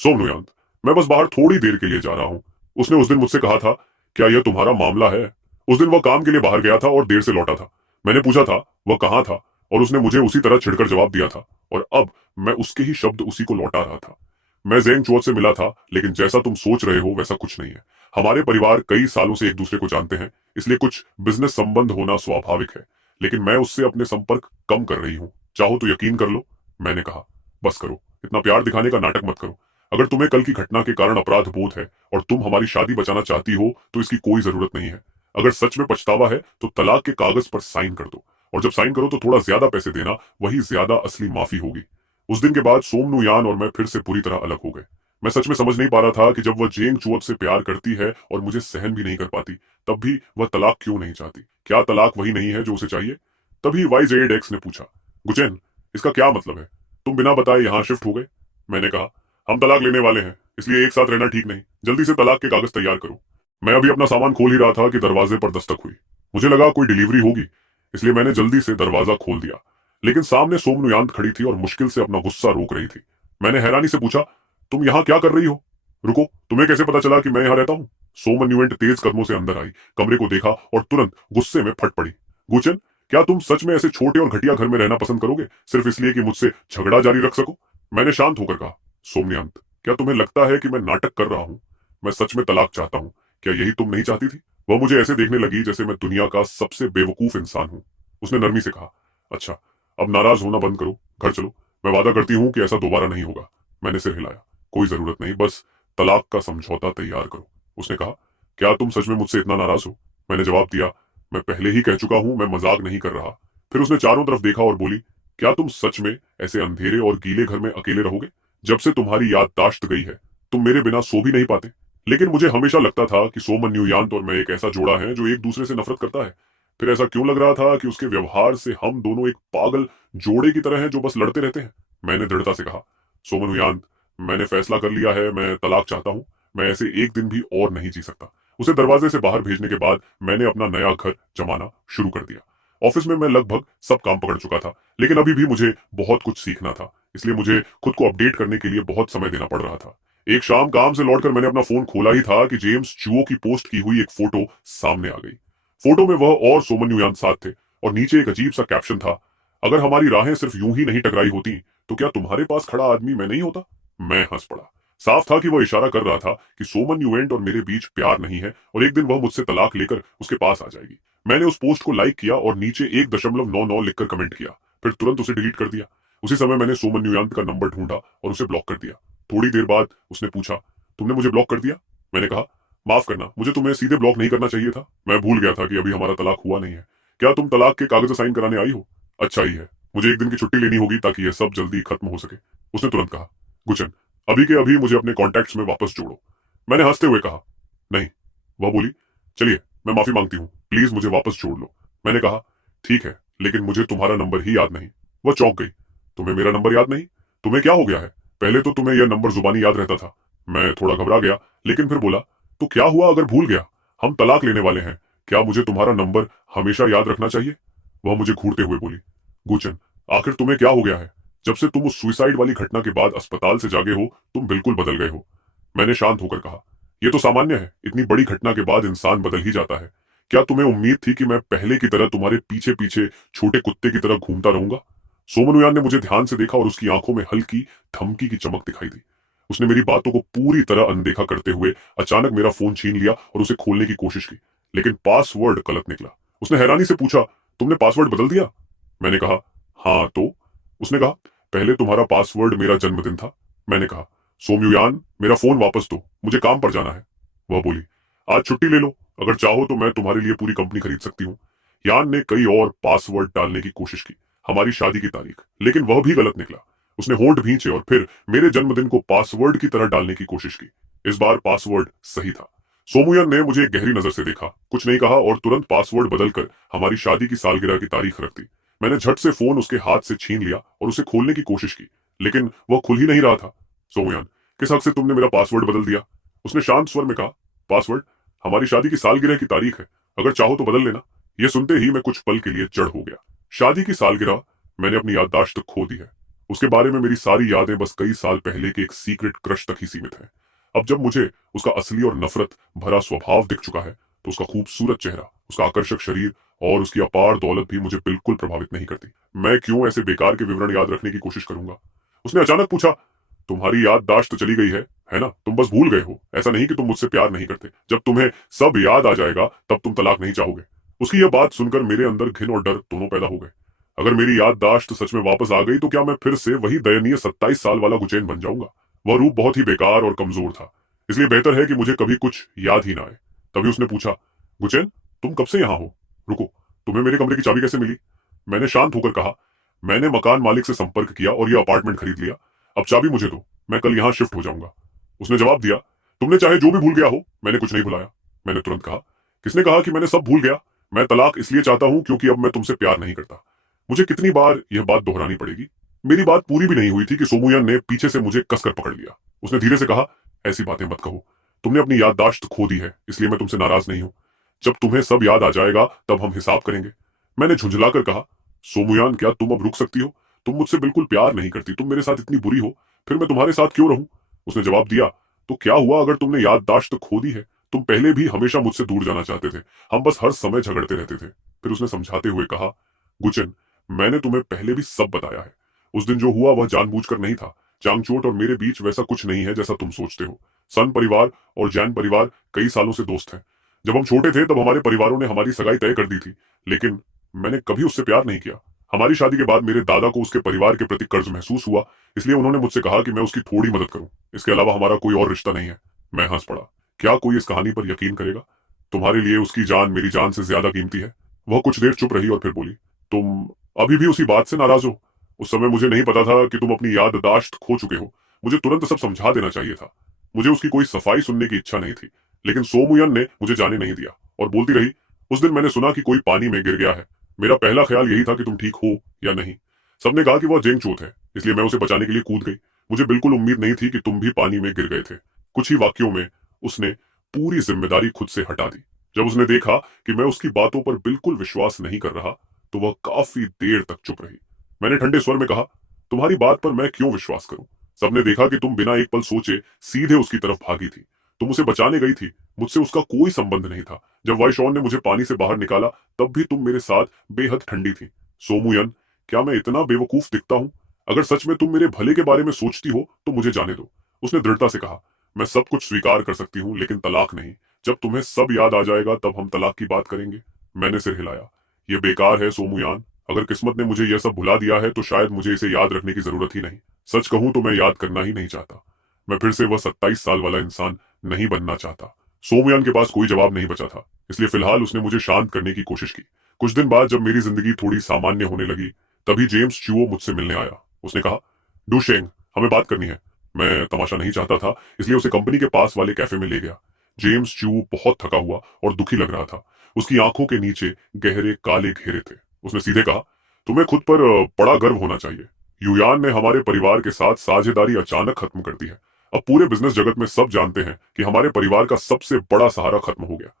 सोमनुयांत, मैं बस बाहर थोड़ी देर के लिए जा रहा हूँ। उसने उस दिन मुझसे कहा था, क्या यह तुम्हारा मामला है? उस दिन वह काम के लिए बाहर गया था और देर से लौटा था। मैंने पूछा था वह कहाँ था, और उसने मुझे उसी तरह छिड़कर जवाब दिया था। और अब मैं उसके ही शब्द उसी को लौटा रहा था। मैं जेंग चुओत से मिला था, लेकिन जैसा तुम सोच रहे हो वैसा कुछ नहीं है। हमारे परिवार कई सालों से एक दूसरे को जानते हैं, इसलिए कुछ बिजनेस संबंध होना स्वाभाविक है। लेकिन मैं उससे अपने संपर्क कम कर रही हूँ। चाहो तो यकीन कर लो। मैंने कहा, बस करो, इतना प्यार दिखाने का नाटक मत करो। अगर तुम्हें कल की घटना के कारण अपराध बोध है और तुम हमारी शादी बचाना चाहती हो तो इसकी कोई जरूरत नहीं है। अगर सच में पछतावा है तो तलाक के कागज पर साइन कर दो, और जब साइन करो तो थोड़ा ज्यादा पैसे देना, वही ज्यादा असली माफी होगी। उस दिन के बाद सोमनुयान और मैं फिर से पूरी तरह अलग हो गए। मैं सच में समझ नहीं पा रहा था कि जब वह जेंग चुओत से प्यार करती है और मुझे सहन भी नहीं कर पाती, तब भी वह तलाक क्यों नहीं चाहती। क्या तलाक वही नहीं है जो उसे चाहिए? तभी वाई जेड एक्स ने पूछा, गुचैन, इसका क्या मतलब है? तुम बिना बताए यहाँ शिफ्ट हो गए? मैंने कहा, हम तलाक लेने वाले हैं, इसलिए एक साथ रहना ठीक नहीं। जल्दी से तलाक के कागज तैयार करो। मैं अभी अपना सामान खोल ही रहा था कि दरवाजे पर दस्तक हुई। मुझे लगा कोई डिलीवरी होगी, इसलिए मैंने जल्दी से दरवाजा खोल दिया। लेकिन सामने सोमनुयांत खड़ी थी और मुश्किल से अपना गुस्सा रोक रही थी। मैंने हैरानी से पूछा, तुम यहाँ क्या कर रही हो? रुको, तुम्हें कैसे पता चला कि मैं यहाँ रहता हूँ? सोमन्युएंट तेज कदमों से अंदर आई, कमरे को देखा और तुरंत गुस्से में फट पड़ी। गुचन, क्या तुम सच में ऐसे छोटे और घटिया घर में रहना पसंद करोगे, सिर्फ इसलिए कि मुझसे झगड़ा जारी रख सको? मैंने शांत होकर कहा, सोमन्यांत, क्या तुम्हें लगता है कि मैं नाटक कर रहा हूँ? मैं सच में तलाक चाहता हूँ। क्या यही तुम नहीं चाहती थी? वह मुझे ऐसे देखने लगी जैसे मैं दुनिया का सबसे बेवकूफ इंसान हूँ। उसने नरमी से कहा, अच्छा, अब नाराज होना बंद करो, घर चलो। मैं वादा करती हूँ कि ऐसा दोबारा नहीं होगा। मैंने सिर हिलाया, कोई जरूरत नहीं, बस तलाक का समझौता तैयार करो। उसने कहा, क्या तुम सच में मुझसे इतना नाराज हो? मैंने जवाब दिया, मैं पहले ही कह चुका हूं, मैं मजाक नहीं कर रहा। फिर उसने चारों तरफ देखा और बोली, क्या तुम सच में ऐसे अंधेरे और गीले घर में अकेले रहोगे? जब से तुम्हारी याददाश्त गई है, तुम मेरे बिना सो भी नहीं पाते। लेकिन मुझे हमेशा लगता था कि सोमन्युयांत और मैं एक ऐसा जोड़ा है जो एक दूसरे से नफरत करता है। फिर ऐसा क्यों लग रहा था कि उसके व्यवहार से हम दोनों एक पागल जोड़े की तरह हैं जो बस लड़ते रहते हैं। मैंने दृढ़ता से कहा, सोमन्युयांत, मैंने फैसला कर लिया है, मैं तलाक चाहता हूं। मैं ऐसे एक दिन भी और नहीं जी सकता। उसे दरवाजे से बाहर भेजने के बाद मैंने अपना नया घर जमाना शुरू कर दिया। ऑफिस में मैं लगभग सब काम पकड़ चुका था, लेकिन अभी भी मुझे बहुत कुछ सीखना था, इसलिए मुझे खुद को अपडेट करने के लिए बहुत समय देना पड़ रहा था। एक शाम काम से लौटकर मैंने अपना फोन खोला ही था कि जेम्स चुओ की पोस्ट की हुई एक फोटो सामने आ गई। फोटो में वह और सोमन्युयांत साथ थे, और नीचे एक अजीब सा कैप्शन था, अगर हमारी राहें सिर्फ यूं ही नहीं टकराई होती तो क्या तुम्हारे पास खड़ा आदमी मैं नहीं होता? मैं हंस पड़ा। साफ था कि वह इशारा कर रहा था कि सोमन्युएंट और मेरे बीच प्यार नहीं है और एक दिन वह मुझसे तलाक लेकर उसके पास आ जाएगी। मैंने उस पोस्ट को लाइक किया और नीचे 1.99 लिखकर कमेंट किया, फिर तुरंत उसे डिलीट कर दिया। उसी समय मैंने सोमन्युयांत का नंबर ढूंढा और उसे ब्लॉक कर दिया। थोड़ी देर बाद उसने पूछा, तुमने मुझे ब्लॉक कर दिया? मैंने कहा, माफ करना, मुझे तुम्हें सीधे ब्लॉक नहीं करना चाहिए था। मैं भूल गया था कि अभी हमारा तलाक हुआ नहीं है। क्या तुम तलाक के कागज साइन कराने आई हो? अच्छा ही है, मुझे एक दिन की छुट्टी लेनी होगी ताकि यह सब जल्दी खत्म हो सके। उसने तुरंत कहा, गुचन, अभी के अभी मुझे अपने कॉन्टैक्ट्स में वापस जोड़ो। मैंने हंसते हुए कहा, नहीं। वह बोली, चलिए, मैं माफी मांगती हूँ, प्लीज मुझे वापस जोड़ लो। मैंने कहा, ठीक है, लेकिन मुझे तुम्हारा नंबर ही याद नहीं। वह चौंक गई। तुम्हें मेरा नंबर याद नहीं? तुम्हें क्या हो गया है? पहले तो तुम्हें यह नंबर जुबानी याद रहता था। मैं थोड़ा घबरा गया, लेकिन फिर बोला, तो क्या हुआ अगर भूल गया? हम तलाक लेने वाले हैं, क्या मुझे तुम्हारा नंबर हमेशा याद रखना चाहिए? वह मुझे घूरते हुए बोली, गुचन, आखिर तुम्हें क्या हो गया है? जब से तुम उस सुसाइड वाली घटना के बाद अस्पताल से जागे हो, तुम बिल्कुल बदल गए हो। मैंने शांत होकर कहा, यह तो सामान्य है, इतनी बड़ी घटना के बाद इंसान बदल ही जाता है। क्या तुम्हें उम्मीद थी कि मैं पहले की तरह तुम्हारे पीछे पीछे छोटे कुत्ते की तरह घूमता रहूंगा? सोमनुयान ने मुझे ध्यान से देखा और उसकी आंखों में हल्की धमकी की चमक दिखाई दी। उसने मेरी बातों को पूरी तरह अनदेखा करते हुए अचानक मेरा फोन छीन लिया और उसे खोलने की कोशिश की, लेकिन पासवर्ड गलत निकला। उसने हैरानी से पूछा, तुमने पासवर्ड बदल दिया? मैंने कहा, हाँ तो? उसने कहा, पहले तुम्हारा पासवर्ड मेरा जन्मदिन था। मैंने कहा, सोमयुयान, मेरा फोन वापस दो, मुझे काम पर जाना है। वह बोली, आज छुट्टी ले लो, अगर चाहो तो मैं तुम्हारे लिए पूरी कंपनी खरीद सकती हूँ। यान ने कई और पासवर्ड डालने की कोशिश की, हमारी शादी की तारीख, लेकिन वह भी गलत निकला। उसने होंठ भींचे और फिर मेरे जन्मदिन को पासवर्ड की तरह डालने की कोशिश की। इस बार पासवर्ड सही था। सोमुयन ने मुझे गहरी नजर से देखा, कुछ नहीं कहा और तुरंत पासवर्ड बदलकर हमारी शादी की सालगिरह की तारीख रख दी। मैंने झट से फोन उसके हाथ से छीन लिया और उसे खोलने की कोशिश की, लेकिन वह खुल ही नहीं रहा था। सोमुयान, किस हक से तुमने मेरा पासवर्ड बदल दिया? उसने शांत स्वर में कहा, पासवर्ड हमारी शादी की सालगिरह की तारीख है, अगर चाहो तो बदल लेना। यह सुनते ही मैं कुछ पल के लिए जड़ हो गया। शादी की सालगिरह? मैंने अपनी याददाश्त खो दी है। उसके बारे में मेरी सारी यादें बस कई साल पहले के एक सीक्रेट क्रश तक ही सीमित है। अब जब मुझे उसका असली और नफरत भरा स्वभाव दिख चुका है, तो उसका खूबसूरत चेहरा, उसका आकर्षक शरीर और उसकी अपार दौलत भी मुझे बिल्कुल प्रभावित नहीं करती। मैं क्यों ऐसे बेकार के विवरण याद रखने की कोशिश करूंगा? उसने अचानक पूछा, तुम्हारी याददाश्त तो चली गई है ना? तुम बस भूल गए हो। ऐसा नहीं कि तुम मुझसे प्यार नहीं करते। जब तुम्हें सब याद आ जाएगा तब तुम तलाक नहीं चाहोगे। उसकी यह बात सुनकर मेरे अंदर घिन और डर दोनों पैदा हो गए। अगर मेरी याददाश्त सच में वापस आ गई तो क्या मैं फिर से वही दयनीय 27 साल वाला गुचैन बन जाऊंगा? वह रूप बहुत ही बेकार और कमजोर था, इसलिए बेहतर है कि मुझे कभी कुछ याद ही ना आए। तभी उसने पूछा, गुचैन, तुम कब से यहाँ हो? रुको, तुम्हें मेरे कमरे की चाबी कैसे मिली? मैंने शांत होकर कहा, मैंने मकान मालिक से संपर्क किया और यह अपार्टमेंट खरीद लिया। अब चाबी मुझे दो, मैं कल यहाँ शिफ्ट हो जाऊंगा। उसने जवाब दिया, तुमने चाहे जो भी भूल गया हो, मैंने कुछ नहीं भुलाया। मैंने तुरंत कहा, किसने कहा कि मैंने सब भूल गया? मैं तलाक इसलिए चाहता हूं क्योंकि अब मैं तुमसे प्यार नहीं करता। मुझे कितनी बार यह बात दोहरानी पड़ेगी? मेरी बात पूरी भी नहीं हुई थी कि सोमुयन ने पीछे से मुझे कसकर पकड़ लिया। उसने धीरे से कहा, ऐसी बातें मत कहो, तुमने अपनी याददाश्त खो दी है, इसलिए मैं तुमसे नाराज नहीं हूं। जब तुम्हें सब याद आ जाएगा तब हम हिसाब करेंगे। मैंने झुंझलाकर कहा, सोमुयान, क्या तुम अब रुक सकती हो? तुम मुझसे बिल्कुल प्यार नहीं करती, तुम मेरे साथ इतनी बुरी हो, फिर मैं तुम्हारे साथ क्यों रहूं? उसने जवाब दिया, तो क्या हुआ अगर तुमने याददाश्त खो दी है? तुम पहले भी हमेशा मुझसे दूर जाना चाहते थे, हम बस हर समय झगड़ते रहते थे। फिर उसने समझाते हुए कहा, गुचन, मैंने तुम्हें पहले भी सब बताया है। उस दिन जो हुआ वह जानबूझकर नहीं था। चांगचोट और मेरे बीच वैसा कुछ नहीं है जैसा तुम सोचते हो। सन परिवार और जैन परिवार कई सालों से दोस्त हैं। जब हम छोटे थे तब हमारे परिवारों ने हमारी सगाई तय कर दी थी, लेकिन मैंने कभी उससे प्यार नहीं किया। हमारी शादी के बाद मेरे दादा को उसके परिवार के प्रति कर्ज महसूस हुआ, इसलिए उन्होंने मुझसे कहा कि मैं उसकी थोड़ी मदद करूं। इसके अलावा हमारा कोई और रिश्ता नहीं है। मैं हंस पड़ा। क्या कोई इस कहानी पर यकीन करेगा? तुम्हारे लिए उसकी जान मेरी जान से ज्यादा कीमती है। वह कुछ देर चुप रही और फिर बोली, तुम अभी भी उसी बात से नाराज हो? उस समय मुझे नहीं पता था कि तुम अपनी याददाश्त खो चुके हो। मुझे तुरंत सब समझा देना चाहिए था। मुझे उसकी कोई सफाई सुनने की इच्छा नहीं थी, लेकिन सोमुयन ने मुझे जाने नहीं दिया और बोलती रही, उस दिन मैंने सुना कि कोई पानी में गिर गया है। मेरा पहला ख्याल यही था कि तुम ठीक हो या नहीं। सबने कहा कि वह जेंगचोत है, इसलिए मैं उसे बचाने के लिए कूद गई। मुझे बिल्कुल उम्मीद नहीं थी कि तुम भी पानी में गिर गए थे। कुछ ही वाक्यों में उसने पूरी जिम्मेदारी खुद से हटा दी। जब उसने देखा कि मैं उसकी बातों पर बिल्कुल विश्वास नहीं कर रहा, तो वह काफी देर तक चुप रही। मैंने ठंडे स्वर में कहा, तुम्हारी बात पर मैं क्यों विश्वास करूं? सबने देखा कि तुम बिना एक पल सोचे सीधे उसकी तरफ भागी थी। तुम उसे बचाने गई थी, मुझसे उसका कोई संबंध नहीं था। जब वाइशॉन ने मुझे पानी से बाहर निकाला तब भी तुम मेरे साथ बेहद ठंडी थी। सोमुयन, क्या मैं इतना बेवकूफ दिखता हूं? अगर सच में तुम मेरे भले के बारे में सोचती हो तो मुझे जाने दो। उसने दृढ़ता से कहा, मैं सब कुछ स्वीकार कर सकती हूँ, लेकिन तलाक नहीं। जब तुम्हें सब याद आ जाएगा तब हम तलाक की बात करेंगे। मैंने सिर हिलाया। यह बेकार है सोमुयान। अगर किस्मत ने मुझे यह सब भुला दिया है तो शायद मुझे इसे याद रखने की जरूरत ही नहीं। सच कहूं तो मैं याद करना ही नहीं चाहता। मैं फिर से वह 27 साल वाला इंसान नहीं बनना चाहता। सोमयान के पास कोई जवाब नहीं बचा था, इसलिए फिलहाल उसने मुझे शांत करने की कोशिश की। कुछ दिन बाद जब मेरी जिंदगी थोड़ी सामान्य होने लगी, तभी जेम्स चुओ मुझसे मिलने आया। उसने कहा, डूशेंग, हमें बात करनी है। मैं तमाशा नहीं चाहता था, इसलिए उसे कंपनी के पास वाले कैफे में ले गया। जेम्स चू बहुत थका हुआ और दुखी लग रहा था। उसकी आंखों के नीचे गहरे काले घेरे थे। उसने सीधे कहा, तुम्हें खुद पर बड़ा गर्व होना चाहिए। युयान ने हमारे परिवार के साथ साझेदारी अचानक खत्म कर दी है। अब पूरे बिजनेस जगत में सब जानते हैं कि हमारे परिवार का सबसे बड़ा सहारा खत्म हो गया।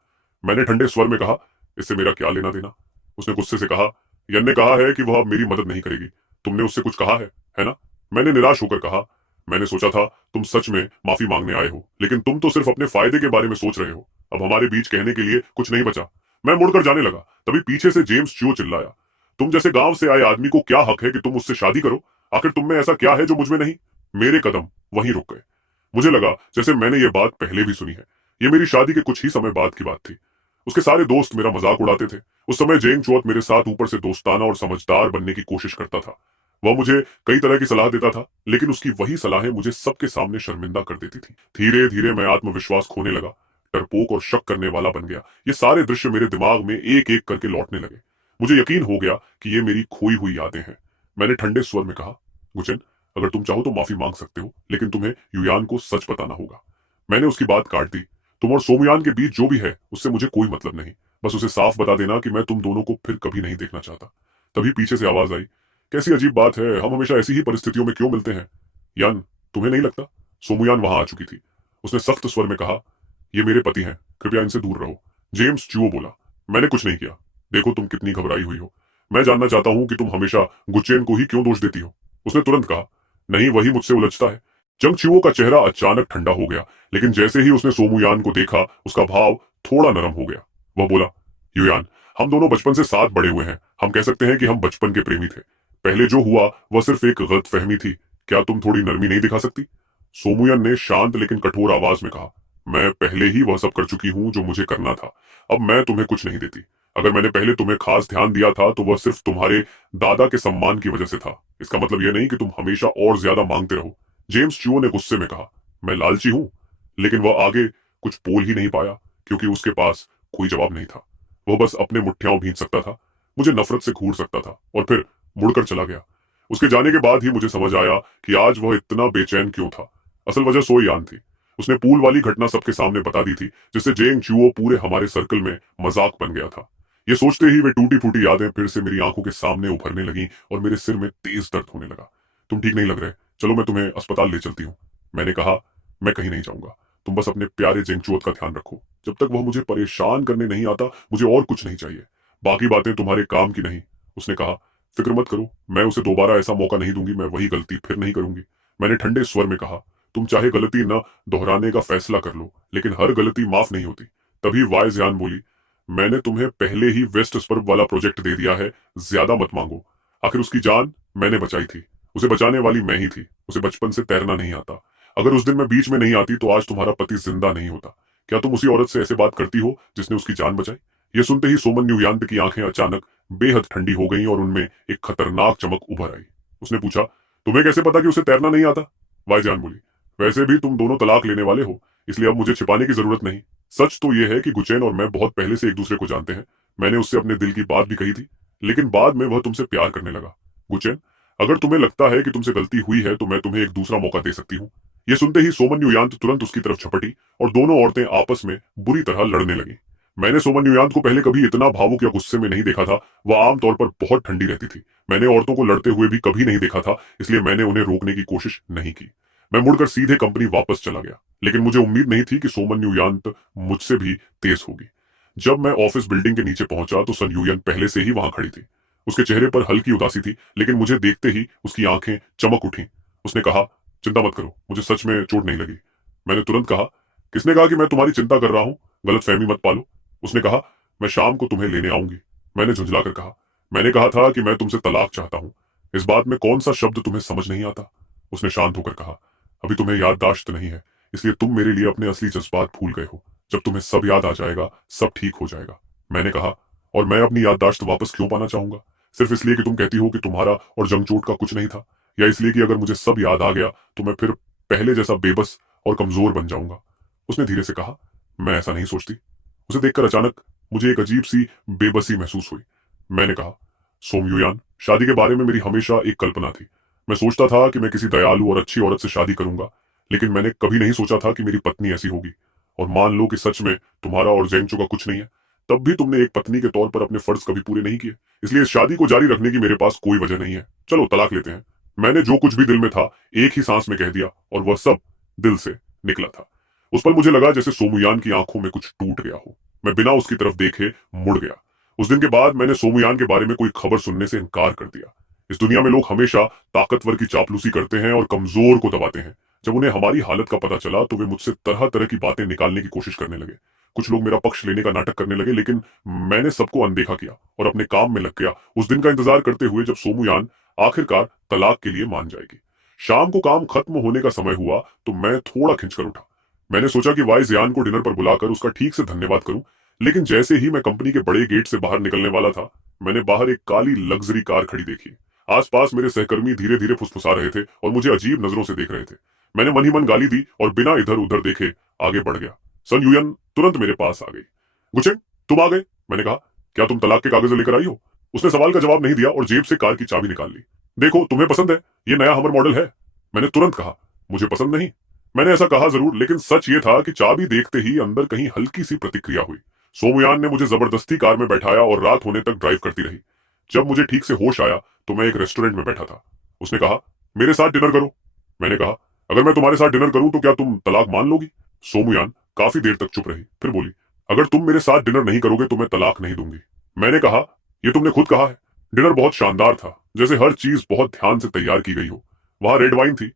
मैंने ठंडे स्वर में कहा, इससे मेरा क्या लेना देना। उसने गुस्से से कहा, यन ने कहा है कि वह अब मेरी मदद नहीं करेगी। तुमने उससे कुछ कहा है ना? मैंने निराश होकर कहा, मैंने सोचा था तुम सच में माफी मांगने आए हो, लेकिन तुम तो सिर्फ अपने फायदे के बारे में सोच रहे हो। अब हमारे बीच कहने के लिए कुछ नहीं बचा। मैं मुड़कर जाने लगा, तभी पीछे से जेम्स च्यू चिल्लाया, तुम जैसे गांव से आए आदमी को क्या हक है कि तुम उससे शादी करो? आखिर तुम में ऐसा क्या है जो मुझमें नहीं? मेरे कदम वहीं रुक गए। मुझे लगा जैसे मैंने ये बात पहले भी सुनी है। ये मेरी शादी के कुछ ही समय बाद की बात थी। उसके सारे दोस्त मेरा मजाक उड़ाते थे। उस समय जेंग चुआत मेरे साथ ऊपर से दोस्ताना और समझदार बनने की कोशिश करता था। वह मुझे कई तरह की सलाह देता था, लेकिन उसकी वही सलाहें मुझे सबके सामने शर्मिंदा कर देती थी। धीरे धीरे मैं आत्मविश्वास खोने लगा, डरपोक और शक करने वाला बन गया। ये सारे दृश्य मेरे दिमाग में एक एक करके लौटने लगे। मुझे यकीन हो गया कि ये मेरी खोई हुई यादें हैं। मैंने ठंडे स्वर में कहा, गुचेन, अगर तुम चाहो तो माफी मांग सकते हो, लेकिन तुम्हें युयान को सच बताना होगा। मैंने उसकी बात काट दी। तुम और सोमयान के बीच जो भी है उससे मुझे कोई मतलब नहीं। बस उसे साफ बता देना कि मैं तुम दोनों को फिर कभी नहीं देखना चाहता। तभी पीछे से आवाज आई, कैसी अजीब बात है, हम हमेशा ऐसी ही परिस्थितियों में क्यों मिलते हैं? यान, तुम्हें नहीं लगता? सोमुयान वहां आ चुकी थी। उसने सख्त स्वर में कहा, ये मेरे पति हैं, कृपया इनसे दूर रहो। जेम्स चुओ बोला, मैंने कुछ नहीं किया। देखो तुम कितनी घबराई हुई हो। मैं जानना चाहता हूं कि तुम हमेशा गुचेन को ही क्यों दोष देती हो। उसने तुरंत कहा, नहीं, वही मुझसे उलझता है। जंगचुओ का चेहरा अचानक ठंडा हो गया, लेकिन जैसे ही उसने सोमुयान को देखा उसका भाव थोड़ा नरम हो गया। वह बोला, युयान, हम दोनों बचपन से साथ बड़े हुए हैं। हम कह सकते हैं कि हम बचपन के प्रेमी थे। पहले जो हुआ वह सिर्फ एक गलतफहमी थी। क्या तुम थोड़ी नरमी नहीं दिखा सकती? सोमुयन ने शांत लेकिन कठोर आवाज में कहा, मैं पहले ही वह सब कर चुकी हूं जो मुझे करना था। अब मैं तुम्हें कुछ नहीं देती। अगर मैंने पहले तुम्हें खास ध्यान दिया था तो वह सिर्फ तुम्हारे दादा के सम्मान की वजह से था। इसका मतलब यह नहीं कि तुम हमेशा और ज्यादा मांगते रहो। जेम्स चुओ ने गुस्से में कहा, मैं लालची हूं? लेकिन वह आगे कुछ बोल ही नहीं पाया, क्योंकि उसके पास कोई जवाब नहीं था। वह बस अपने मुठ्ठियां भींच सकता था, मुझे नफरत से घूर सकता था और फिर मुड़कर चला गया। उसके जाने के बाद ही मुझे समझ आया कि आज वह इतना बेचैन क्यों था। असल वजह सोयान थी। उसने पूल वाली घटना सबके सामने बता दी थी, जिससे जेंग चुओ पूरे हमारे सर्कल में मजाक बन गया था। ये सोचते ही वे टूटी फूटी यादें फिर से मेरी आंखों के सामने उभरने लगी और मेरे सिर में तेज दर्द होने लगा। तुम ठीक नहीं लग रहे, चलो मैं तुम्हें अस्पताल ले चलती हूँ। मैंने कहा, मैं कहीं नहीं जाऊंगा। तुम बस अपने प्यारे जेंगचुओत का ध्यान रखो। जब तक वह मुझे परेशान करने नहीं आता, मुझे और कुछ नहीं चाहिए। बाकी बातें तुम्हारे काम की नहीं। उसने कहा, फिक्र मत करो, मैं उसे दोबारा ऐसा मौका नहीं दूंगी। मैं वही गलती फिर नहीं करूंगी। मैंने ठंडे स्वर में कहा, तुम चाहे गलती न दोहराने का फैसला कर लो, लेकिन हर गलती माफ नहीं होती। तभी वाइज यान बोली, मैंने तुम्हें पहले ही वेस्ट स्पर्ब वाला प्रोजेक्ट दे दिया है, ज्यादा मत मांगो। आखिर उसकी जान मैंने बचाई थी। उसे बचाने वाली मैं ही थी। उसे बचपन से तैरना नहीं आता। अगर उस दिन मैं बीच में नहीं आती तो आज तुम्हारा पति जिंदा नहीं होता। क्या तुम उसी औरत से ऐसे बात करती हो जिसने उसकी जान बचाई? ये सुनते ही सोमन न्यूयांत की आंखें अचानक बेहद ठंडी हो गईं और उनमें एक खतरनाक चमक उभर आई। उसने पूछा, तुम्हें कैसे पता कि उसे तैरना नहीं आता? वाईजान बोली, वैसे भी तुम दोनों तलाक लेने वाले हो, इसलिए अब मुझे छिपाने की जरूरत नहीं। सच तो यह है कि गुचैन और मैं बहुत पहले से एक दूसरे को जानते हैं। मैंने उससे अपने दिल की बात भी कही थी, लेकिन बाद में वह तुमसे प्यार करने लगा। गुचैन, अगर तुम्हें लगता है कि तुमसे गलती हुई है तो मैं तुम्हें एक दूसरा मौका दे सकती हूँ। ये सुनते ही सोमन न्यूयांत तुरंत उसकी तरफ झपटी और दोनों औरतें आपस में बुरी तरह लड़ने लगी। मैंने सोमन न्यूयांत को पहले कभी इतना भावुक या गुस्से में नहीं देखा था। वह आमतौर पर बहुत ठंडी रहती थी। मैंने औरतों को लड़ते हुए भी कभी नहीं देखा था, इसलिए मैंने उन्हें रोकने की कोशिश नहीं की। मैं मुड़कर सीधे कंपनी वापस चला गया, लेकिन मुझे उम्मीद नहीं थी कि सोमन न्यूयांत मुझसे भी तेज होगी। जब मैं ऑफिस बिल्डिंग के नीचे पहुंचा तो सन यूयन पहले से ही वहां खड़ी थी। उसके चेहरे पर हल्की उदासी थी, लेकिन मुझे देखते ही उसकी आंखें चमक उठी। उसने कहा, चिंता मत करो, मुझे सच में चोट नहीं लगी। मैंने तुरंत कहा, किसने कहा कि मैं तुम्हारी चिंता कर रहा हूं? गलत फहमी मत पालो। उसने कहा, मैं शाम को तुम्हें लेने आऊंगी। मैंने झुंझलाकर कहा, मैंने कहा था कि मैं तुमसे तलाक चाहता हूं। इस बात में कौन सा शब्द तुम्हें समझ नहीं आता? उसने शांत होकर कहा, अभी तुम्हें याददाश्त नहीं है, इसलिए तुम मेरे लिए अपने असली जज्बात भूल गए हो। जब तुम्हें सब याद आ जाएगा, सब ठीक हो जाएगा। मैंने कहा, और मैं अपनी याददाश्त वापस क्यों पाना चाहूंगा? सिर्फ इसलिए कि तुम कहती हो कि तुम्हारा और जंगचोट का कुछ नहीं था, या इसलिए कि अगर मुझे सब याद आ गया तो मैं फिर पहले जैसा बेबस और कमजोर बन जाऊंगा? उसने धीरे से कहा, मैं ऐसा नहीं सोचती। उसे देखकर अचानक मुझे एक अजीब सी बेबसी महसूस हुई। मैंने कहा, सोमयुयान, शादी के बारे में मेरी हमेशा एक कल्पना थी। मैं सोचता था कि मैं किसी दयालु और अच्छी औरत से शादी करूंगा, लेकिन मैंने कभी नहीं सोचा था कि मेरी पत्नी ऐसी होगी। और मान लो कि सच में तुम्हारा और जेंगचो का कुछ नहीं है, तब भी तुमने एक पत्नी के तौर पर अपने फर्ज कभी पूरे नहीं किए, इसलिए इस शादी को जारी रखने की मेरे पास कोई वजह नहीं है। चलो तलाक लेते हैं। मैंने जो कुछ भी दिल में था एक ही सांस में कह दिया, और वह सब दिल से निकला था। उस पल मुझे लगा जैसे सोमुयान की आंखों में कुछ टूट गया हो। मैं बिना उसकी तरफ देखे मुड़ गया। उस दिन के बाद मैंने सोमुयान के बारे में कोई खबर सुनने से इनकार कर दिया। इस दुनिया में लोग हमेशा ताकतवर की चापलूसी करते हैं और कमजोर को दबाते हैं। जब उन्हें हमारी हालत का पता चला तो वे मुझसे तरह तरह की बातें निकालने की कोशिश करने लगे। कुछ लोग मेरा पक्ष लेने का नाटक करने लगे, लेकिन मैंने सबको अनदेखा किया और अपने काम में लग गया, उस दिन का इंतजार करते हुए जब सोमुयान आखिरकार तलाक के लिए मान जाएगी। शाम को काम खत्म होने का समय हुआ तो मैं थोड़ा खिंचकर उठा। मैंने सोचा कि वाइस यान को डिनर पर बुलाकर उसका ठीक से धन्यवाद करूं, लेकिन जैसे ही मैं कंपनी के बड़े गेट से बाहर निकलने वाला था, मैंने बाहर एक काली लग्जरी कार खड़ी देखी। आसपास मेरे सहकर्मी धीरे धीरे फुसफुसा रहे थे और मुझे अजीब नजरों से देख रहे थे। मैंने मन ही मन गाली दी और बिना इधर उधर देखे आगे बढ़ गया। सन यूयन तुरंत मेरे पास आ गई। गुचेंग, तुम आ गए? मैंने कहा, क्या तुम तलाक के कागज लेकर आई हो? उसने सवाल का जवाब नहीं दिया और जेब से कार की चाबी निकाल ली। देखो, तुम्हें पसंद है? ये नया हमर मॉडल है। मैंने तुरंत कहा, मुझे पसंद नहीं। मैंने ऐसा कहा जरूर, लेकिन सच ये था कि चाबी देखते ही अंदर कहीं हल्की सी प्रतिक्रिया हुई। सोमुयान ने मुझे जबरदस्ती कार में बैठाया और रात होने तक ड्राइव करती रही। जब मुझे ठीक से होश आया तो मैं एक रेस्टोरेंट में बैठा था। उसने कहा, मेरे साथ डिनर करो। मैंने कहा, अगर मैं तुम्हारे साथ डिनर करूं तो क्या तुम तलाक मान लोगी? सोमुयान काफी देर तक चुप रही, फिर बोली, अगर तुम मेरे साथ डिनर नहीं करोगे तो मैं तलाक नहीं दूंगी। मैंने कहा, यह तुमने खुद कहा है। डिनर बहुत शानदार था, जैसे हर चीज बहुत ध्यान से तैयार की गई हो। वहां रेड वाइन थी,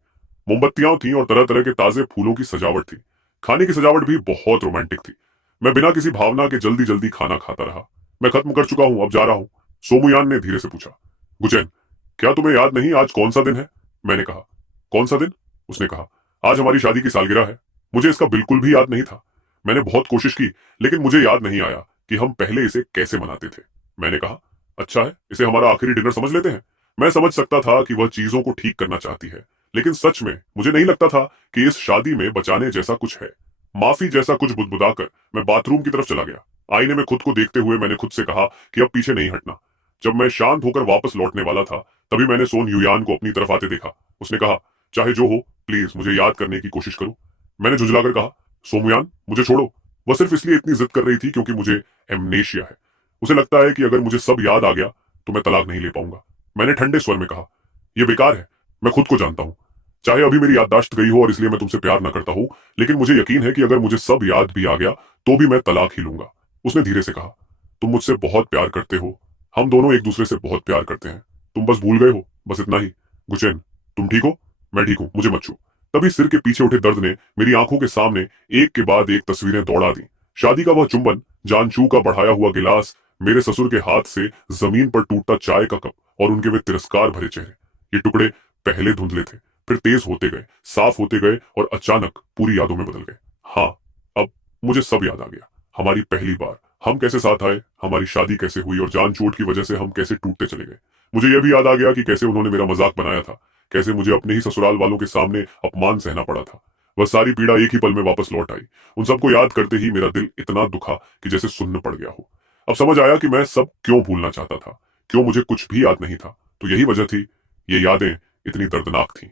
मोमबत्तियां थी और तरह तरह के ताजे फूलों की सजावट थी। खाने की सजावट भी बहुत रोमांटिक थी। मैं बिना किसी भावना के जल्दी जल्दी खाना खाता रहा। मैं खत्म कर चुका हूं, अब जा रहा हूं। सोमुयान ने धीरे से पूछा, गुचैन, क्या तुम्हें याद नहीं आज कौन सा दिन है? मैंने कहा, कौन सा दिन? उसने कहा, आज हमारी शादी की सालगिरह है। मुझे इसका बिल्कुल भी याद नहीं था। मैंने बहुत कोशिश की, लेकिन मुझे याद नहीं आया कि हम पहले इसे कैसे मनाते थे। मैंने कहा, अच्छा है, इसे हमारा आखिरी डिनर समझ लेते हैं। मैं समझ सकता था कि वह चीजों को ठीक करना चाहती है, लेकिन सच में मुझे नहीं लगता था कि इस शादी में बचाने जैसा कुछ है। माफी जैसा कुछ बुदबुदाकर मैं बाथरूम की तरफ चला गया। आईने में खुद को देखते हुए मैंने खुद से कहा कि अब पीछे नहीं हटना। जब मैं शांत होकर वापस लौटने वाला था, तभी मैंने सोन युयान को अपनी तरफ आते देखा। उसने कहा, चाहे जो हो, प्लीज मुझे याद करने की कोशिश करो। मैंने झुंझलाकर कहा, सोमुयान, मुझे छोड़ो। वह सिर्फ इसलिए इतनी जिद कर रही थी क्योंकि मुझे एमनेशिया है। उसे लगता है कि अगर मुझे सब याद आ गया तो मैं तलाक नहीं ले पाऊंगा। मैंने ठंडे स्वर में कहा, यह बेकार है, मैं खुद को जानता हूं। चाहे अभी मेरी याददाश्त गई हो और इसलिए मैं तुमसे प्यार न करता हूं, लेकिन मुझे यकीन है कि अगर मुझे सब याद भी आ गया तो भी मैं तलाक ही लूंगा। उसने धीरे से कहा, तुम मुझसे बहुत प्यार करते हो। हम दोनों एक दूसरे से बहुत प्यार करते हैं। तुम बस भूल गए हो, बस इतना ही। गुचैन, तुम ठीक हो? मैं ठीक हूं, मुझे मत छू। तभी सिर के पीछे उठे दर्द ने मेरी आंखों के सामने एक के बाद एक तस्वीरें दौड़ा दी। शादी का वह चुंबन, जानचू का बढ़ाया हुआ गिलास, मेरे ससुर के हाथ से जमीन पर टूटता चाय का कप और उनके वे तिरस्कार भरे चेहरे। ये टुकड़े पहले धुंधले थे, फिर तेज होते गए, साफ होते गए और अचानक पूरी यादों में बदल गए। हाँ, अब मुझे सब याद आ गया। हमारी पहली बार, हम कैसे साथ आए, हमारी शादी कैसे हुई और जान चोट की वजह से हम कैसे टूटते चले गए। मुझे यह भी याद आ गया कि कैसे उन्होंने मेरा मजाक बनाया था, कैसे मुझे अपने ही ससुराल वालों के सामने अपमान सहना पड़ा था। वह सारी पीड़ा एक ही पल में वापस लौट आई। उन सबको याद करते ही मेरा दिल इतना दुखा कि जैसे सुन्न पड़ गया हो। अब समझ आया कि मैं सब क्यों भूलना चाहता था, क्यों मुझे कुछ भी याद नहीं था। तो यही वजह थी, ये यादें इतनी दर्दनाक थी।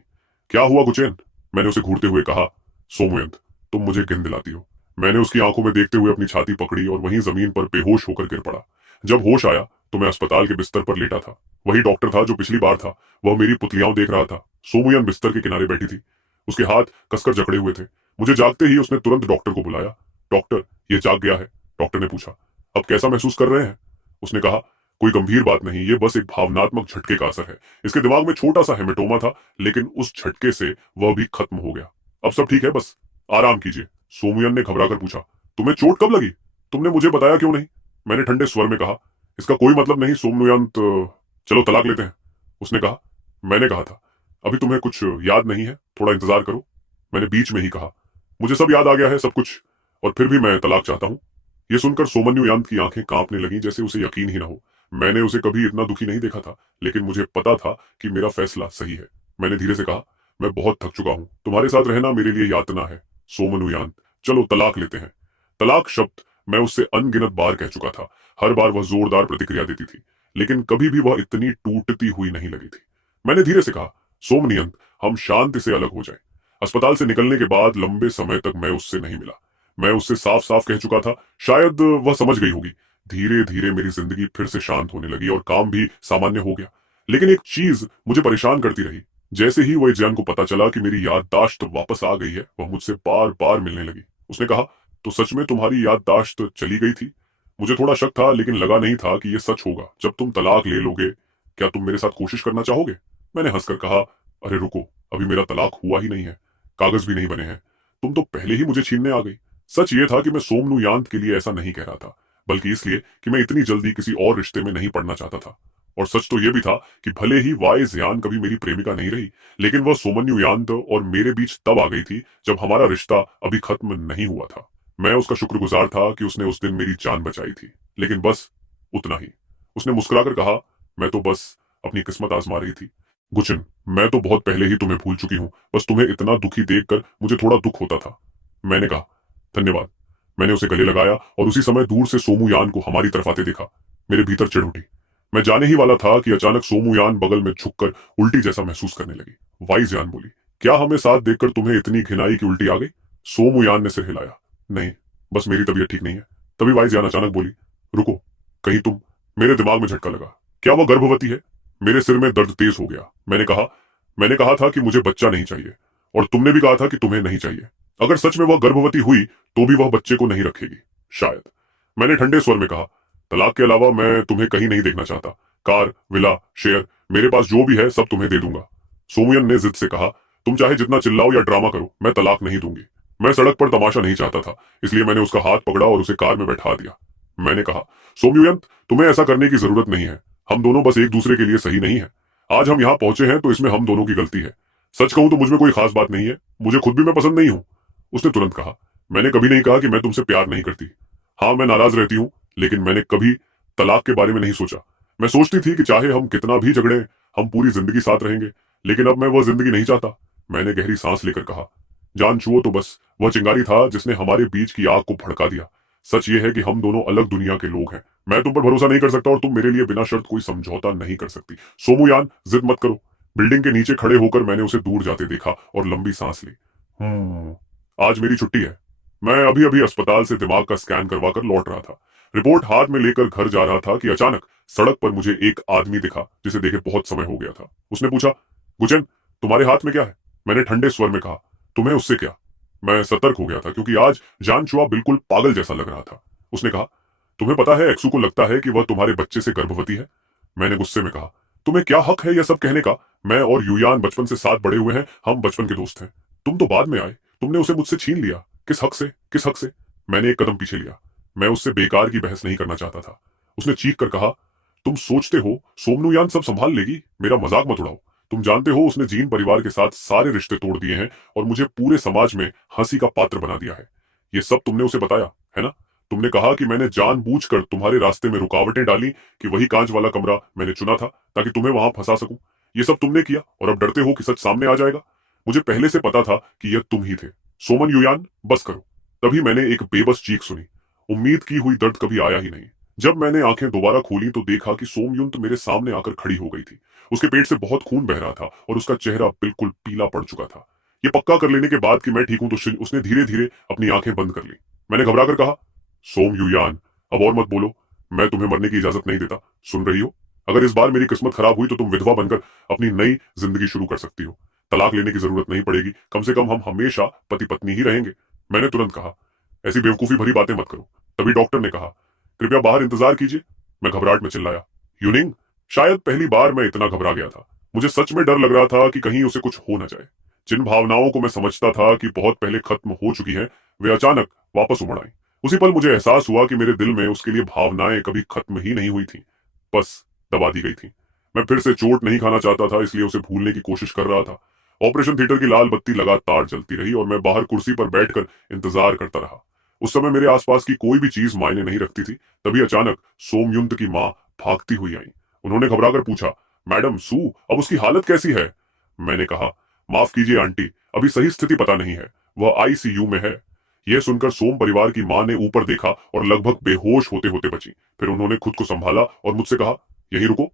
क्या हुआ गुचैन? मैंने उसे घूरते हुए कहा, सोमुयंत, तुम मुझे गिन दिलाती हो। मैंने उसकी आंखों में देखते हुए अपनी छाती पकड़ी और वहीं जमीन पर बेहोश होकर गिर पड़ा। जब होश आया तो मैं अस्पताल के बिस्तर पर लेटा था। वही डॉक्टर था जो पिछली बार था। वह मेरी पुतलियां देख रहा था। सोमुयन बिस्तर के किनारे बैठी थी, उसके हाथ कसकर जकड़े हुए थे। मुझे जागते ही उसने तुरंत डॉक्टर को बुलाया। डॉक्टर, ये जाग गया है। डॉक्टर ने पूछा, अब कैसा महसूस कर रहे हैं? उसने कहा, कोई गंभीर बात नहीं, ये बस एक भावनात्मक झटके का असर है। इसके दिमाग में छोटा सा हेमेटोमा था, लेकिन उस झटके से वह भी खत्म हो गया। अब सब ठीक है, बस आराम कीजिए। सोमुयन ने घबराकर पूछा, तुम्हें चोट कब लगी? तुमने मुझे बताया क्यों नहीं? मैंने ठंडे स्वर में कहा, इसका कोई मतलब नहीं सोमनुयंत, चलो तलाक लेते हैं। उसने कहा, मैंने कहा था अभी तुम्हें कुछ याद नहीं है, थोड़ा इंतजार करो। मैंने बीच में ही कहा, मुझे सब याद आ गया है, सब कुछ, और फिर भी मैं तलाक चाहता हूं। यह सुनकर सोमन्युयांत की आंखें कांपने लगी, जैसे उसे यकीन ही ना हो। मैंने उसे कभी इतना दुखी नहीं देखा था, लेकिन मुझे पता था कि मेरा फैसला सही है। मैंने धीरे से कहा, मैं बहुत थक चुका हूं, तुम्हारे साथ रहना मेरे लिए यातना है। सोमनुयांत, चलो तलाक लेते हैं। तलाक शब्द मैं उससे अनगिनत बार कह चुका था। हर बार वह जोरदार प्रतिक्रिया देती थी, लेकिन कभी भी वह इतनी टूटती हुई नहीं लगी थी। मैंने धीरे से कहा, सोमनियंत, हम शांति से अलग हो जाएं। अस्पताल से निकलने के बाद लंबे समय तक मैं उससे नहीं मिला। मैं उससे साफ साफ कह चुका था, शायद वह समझ गई होगी, धीरे धीरे मेरी जिंदगी फिर से शांत होने लगी और काम भी सामान्य हो गया। लेकिन एक चीज मुझे परेशान करती रही। जैसे ही वो जान को पता चला कि मेरी याददाश्त वापस आ गई है, वह मुझसे बार बार मिलने लगी। उसने कहा, तो सच में तुम्हारी याददाश्त चली गई थी? मुझे थोड़ा शक था, लेकिन लगा नहीं था कि यह सच होगा। जब तुम तलाक ले लोगे, क्या तुम मेरे साथ कोशिश करना चाहोगे? मैंने हंसकर कहा, अरे रुको, अभी मेरा तलाक हुआ ही नहीं है, कागज भी नहीं बने हैं। तुम तो पहले ही मुझे छीनने आ गई। सच ये था कि मैं सोमनु यांत के लिए ऐसा नहीं कह रहा था, बल्कि इसलिए कि मैं इतनी जल्दी किसी और रिश्ते में नहीं पड़ना चाहता था। और सच तो यह भी था कि भले ही वाइज यान कभी मेरी प्रेमिका नहीं रही, लेकिन वह सोमन्यु यांत और मेरे बीच तब आ गई थी जब हमारा रिश्ता अभी खत्म नहीं हुआ था। मैं उसका शुक्रगुजार था कि उसने उस दिन मेरी जान बचाई थी, लेकिन बस उतना ही। उसने मुस्कुराकर कहा, मैं तो बस अपनी किस्मत आजमा रही थी। गुचिन, मैं तो बहुत पहले ही तुम्हें भूल चुकी हूँ। बस तुम्हें इतना दुखी देखकर मुझे थोड़ा दुख होता था। मैंने कहा, धन्यवाद। मैंने उसे गले लगाया और उसी समय दूर से सोमूयान को हमारी तरफ आते देखा। मेरे भीतर चिढ़ उठी। मैं जाने ही वाला था कि अचानक सोमूयान बगल में झुककर उल्टी जैसा महसूस करने लगी। वाइज यान बोली, क्या हमें साथ देखकर तुम्हें इतनी घिनाई की उल्टी आ गई? सोमूयान ने सिर हिलाया, नहीं, बस मेरी तबीयत ठीक नहीं है। तभी वाइज यान अचानक बोली, रुको, कहीं तुम। मेरे दिमाग में झटका लगा। क्या वह गर्भवती है? मेरे सिर में दर्द तेज हो गया। मैंने कहा था कि मुझे बच्चा नहीं चाहिए, और तुमने भी कहा था कि तुम्हें नहीं चाहिए। अगर सच में वह गर्भवती हुई तो भी वह बच्चे को नहीं रखेगी, शायद। मैंने ठंडे स्वर में कहा, तलाक के अलावा मैं तुम्हें कहीं नहीं देखना चाहता। कार, विला, शेयर, मेरे पास जो भी है सब तुम्हें दे दूंगा। सोमयन ने जिद से कहा, तुम चाहे जितना चिल्लाओ या ड्रामा करो, मैं तलाक नहीं दूंगी। मैं सड़क पर तमाशा नहीं चाहता था, इसलिए मैंने उसका हाथ पकड़ा और उसे कार में बैठा दिया। मैंने कहा, सोमयुयंत, तुम्हें ऐसा करने की जरूरत नहीं है। हम दोनों बस एक दूसरे के लिए सही नहीं है। आज हम यहाँ पहुंचे हैं तो इसमें हम दोनों की गलती है। सच कहूं तो मुझमें कोई खास बात नहीं है। मुझे खुद भी मैं पसंद नहीं हूं। उसने तुरंत कहा, मैंने कभी नहीं कहा कि मैं तुमसे प्यार नहीं करती। हाँ, मैं नाराज रहती हूँ, लेकिन मैंने कभी तलाक के बारे में नहीं सोचा। मैं सोचती थी कि चाहे हम कितना भी झगड़े, हम पूरी जिंदगी साथ रहेंगे। लेकिन अब मैं वह जिंदगी नहीं चाहता। मैंने गहरी सांस लेकर कहा, जान छुओ तो बस वह चिंगारी था जिसने हमारे बीच की आग को भड़का दिया। सच ये है कि हम दोनों अलग दुनिया के लोग हैं। मैं तुम पर भरोसा नहीं कर सकता और तुम मेरे लिए बिना शर्त कोई समझौता नहीं कर सकती। सोमूयान, जिद मत करो। बिल्डिंग के नीचे खड़े होकर मैंने उसे दूर जाते देखा और लंबी सांस ली। आज मेरी छुट्टी है। मैं अभी अभी अस्पताल से दिमाग का स्कैन करवाकर लौट रहा था। रिपोर्ट हाथ में लेकर घर जा रहा था कि अचानक सड़क पर मुझे एक आदमी दिखा जिसे देखे बहुत समय हो गया था। उसने पूछा, गुचन, तुम्हारे हाथ में क्या है? मैंने ठंडे स्वर में कहा, तुम्हें उससे क्या? मैं सतर्क हो गया था क्योंकि आज जानचुआ बिल्कुल पागल जैसा लग रहा था। उसने कहा, तुम्हें पता है एक्सू को लगता है कि वह तुम्हारे बच्चे से गर्भवती है। मैंने गुस्से में कहा, तुम्हें क्या हक है यह सब कहने का? मैं और यूयान बचपन से साथ बड़े हुए हैं, हम बचपन के दोस्त हैं। तुम तो बाद में आए, तुमने उसे मुझसे छीन लिया। किस हक से, किस हक से? मैंने एक कदम पीछे लिया। मैं उससे बेकार की बहस नहीं करना चाहता था। उसने चीख कर कहा, तुम सोचते हो सोमनुयान सब संभाल लेगी? मेरा मजाक मत उड़ाओ। तुम जानते हो उसने जीन परिवार के साथ सारे रिश्ते तोड़ दिए हैं और मुझे पूरे समाज में हंसी का पात्र बना दिया है। ये सब तुमने उसे बताया है ना? तुमने कहा कि मैंने जानबूझकर तुम्हारे रास्ते में रुकावटें डाली, कि वही कांच वाला कमरा मैंने चुना था ताकि तुम्हें वहां फंसा सकूं। ये सब तुमने किया और अब डरते हो कि सच सामने आ जाएगा। मुझे पहले से पता था कि यह तुम ही थे। सोमन युयान, बस करो। तभी मैंने एक बेबस चीख सुनी। उम्मीद की हुई दर्द कभी आया ही नहीं। जब मैंने आंखें दोबारा खोली तो देखा कि सोमयुंत मेरे सामने आकर खड़ी हो गई थी। उसके पेट से बहुत खून बह रहा था और उसका चेहरा बिल्कुल पीला पड़ चुका था। ये पक्का कर लेने के बाद कि मैं ठीक हूं तो उसने धीरे धीरे अपनी आंखें बंद कर ली। मैंने घबरा कर कहा, सोम युयान, अब और मत बोलो। मैं तुम्हें मरने की इजाजत नहीं देता। सुन रही हो? अगर इस बार मेरी किस्मत खराब हुई तो तुम विधवा बनकर अपनी नई जिंदगी शुरू कर सकती हो। तलाक लेने की जरूरत नहीं पड़ेगी। कम से कम हम हमेशा पति पत्नी ही रहेंगे। मैंने तुरंत कहा, ऐसी बेवकूफी भरी बातें मत करो। तभी डॉक्टर ने कहा, कृपया बाहर इंतजार कीजिए। मैं घबराहट में चिल्लाया, यूनिंग? शायद पहली बार मैं इतना घबरा गया था। मुझे सच में डर लग रहा था कि कहीं उसे कुछ हो न जाए। जिन भावनाओं को मैं समझता था कि बहुत पहले खत्म हो चुकी हैं, वे अचानक वापस उमड़ आई। उसी पल मुझे एहसास हुआ कि मेरे दिल में उसके लिए भावनाएं कभी खत्म ही नहीं हुई थी, बस दबा दी गई थी। मैं फिर से चोट नहीं खाना चाहता था, इसलिए उसे भूलने की कोशिश कर रहा था। ऑपरेशन थिएटर की लाल बत्ती लगातार जलती रही और मैं बाहर कुर्सी पर बैठकर इंतजार करता रहा। उस समय मेरे आसपास की कोई भी चीज मायने नहीं रखती थी। तभी अचानक सोमयुंत की माँ भागती हुई आई। उन्होंने घबराकर पूछा, मैडम सू, अब उसकी हालत कैसी है? मैंने कहा, माफ कीजिए आंटी, अभी सही स्थिति पता नहीं है, वह आईसीयू में है। यह सुनकर सोम परिवार की माँ ने ऊपर देखा और लगभग बेहोश होते होते बची। फिर उन्होंने खुद को संभाला और मुझसे कहा, यहीं रुको।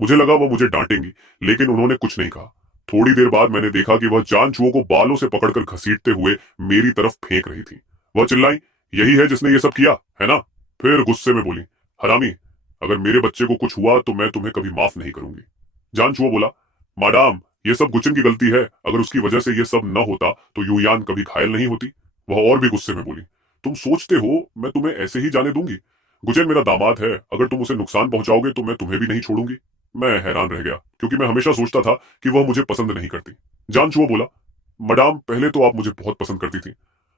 मुझे लगा वो मुझे डांटेंगी, लेकिन उन्होंने कुछ नहीं कहा। थोड़ी देर बाद मैंने देखा कि वह जानचूओं को बालों से पकड़कर घसीटते हुए मेरी तरफ फेंक रही थी। वह चिल्लाई, यही है जिसने ये सब किया, है ना? फिर गुस्से में बोली, हरामी, अगर मेरे बच्चे को कुछ हुआ तो मैं तुम्हें कभी माफ नहीं करूंगी। जान छुओ बोला, मादाम, ये सब गुचेन की गलती है। अगर उसकी वजह से ये सब न होता तो यूयान कभी घायल नहीं होती। वह और भी गुस्से में बोली, तुम सोचते हो मैं तुम्हें ऐसे ही जाने दूंगी? गुचेन मेरा दामाद है, अगर तुम उसे नुकसान पहुंचाओगे तो मैं तुम्हें भी नहीं छोड़ूंगी। मैं हैरान रह गया, क्योंकि मैं हमेशा सोचता था कि वह मुझे पसंद नहीं करती। जान छुओ बोला, मडाम, पहले तो आप मुझे बहुत पसंद करती थी।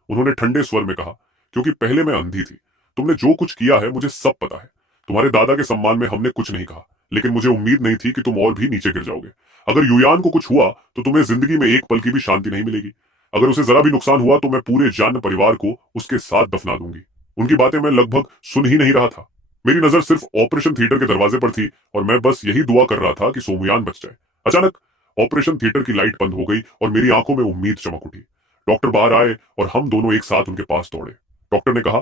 उन्होंने ठंडे स्वर में कहा, क्योंकि पहले मैं अंधी थी। तुमने जो कुछ किया है मुझे सब पता है। तुम्हारे दादा के सम्मान में हमने कुछ नहीं कहा, लेकिन मुझे उम्मीद नहीं थी कि तुम और भी नीचे गिर जाओगे। अगर यूयान को कुछ हुआ तो तुम्हें जिंदगी में एक पल की भी शांति नहीं मिलेगी। अगर उसे जरा भी नुकसान हुआ तो मैं पूरे जान परिवार को उसके साथ दफना दूंगी। उनकी बातें मैं लगभग सुन ही नहीं रहा था। मेरी नजर सिर्फ ऑपरेशन थिएटर के दरवाजे पर थी और मैं बस यही दुआ कर रहा था कि सोमुयान बच जाए। अचानक ऑपरेशन थिएटर की लाइट बंद हो गई और मेरी आंखों में उम्मीद चमक उठी। डॉक्टर बाहर आए और हम दोनों एक साथ उनके पास दौड़े। डॉक्टर ने कहा,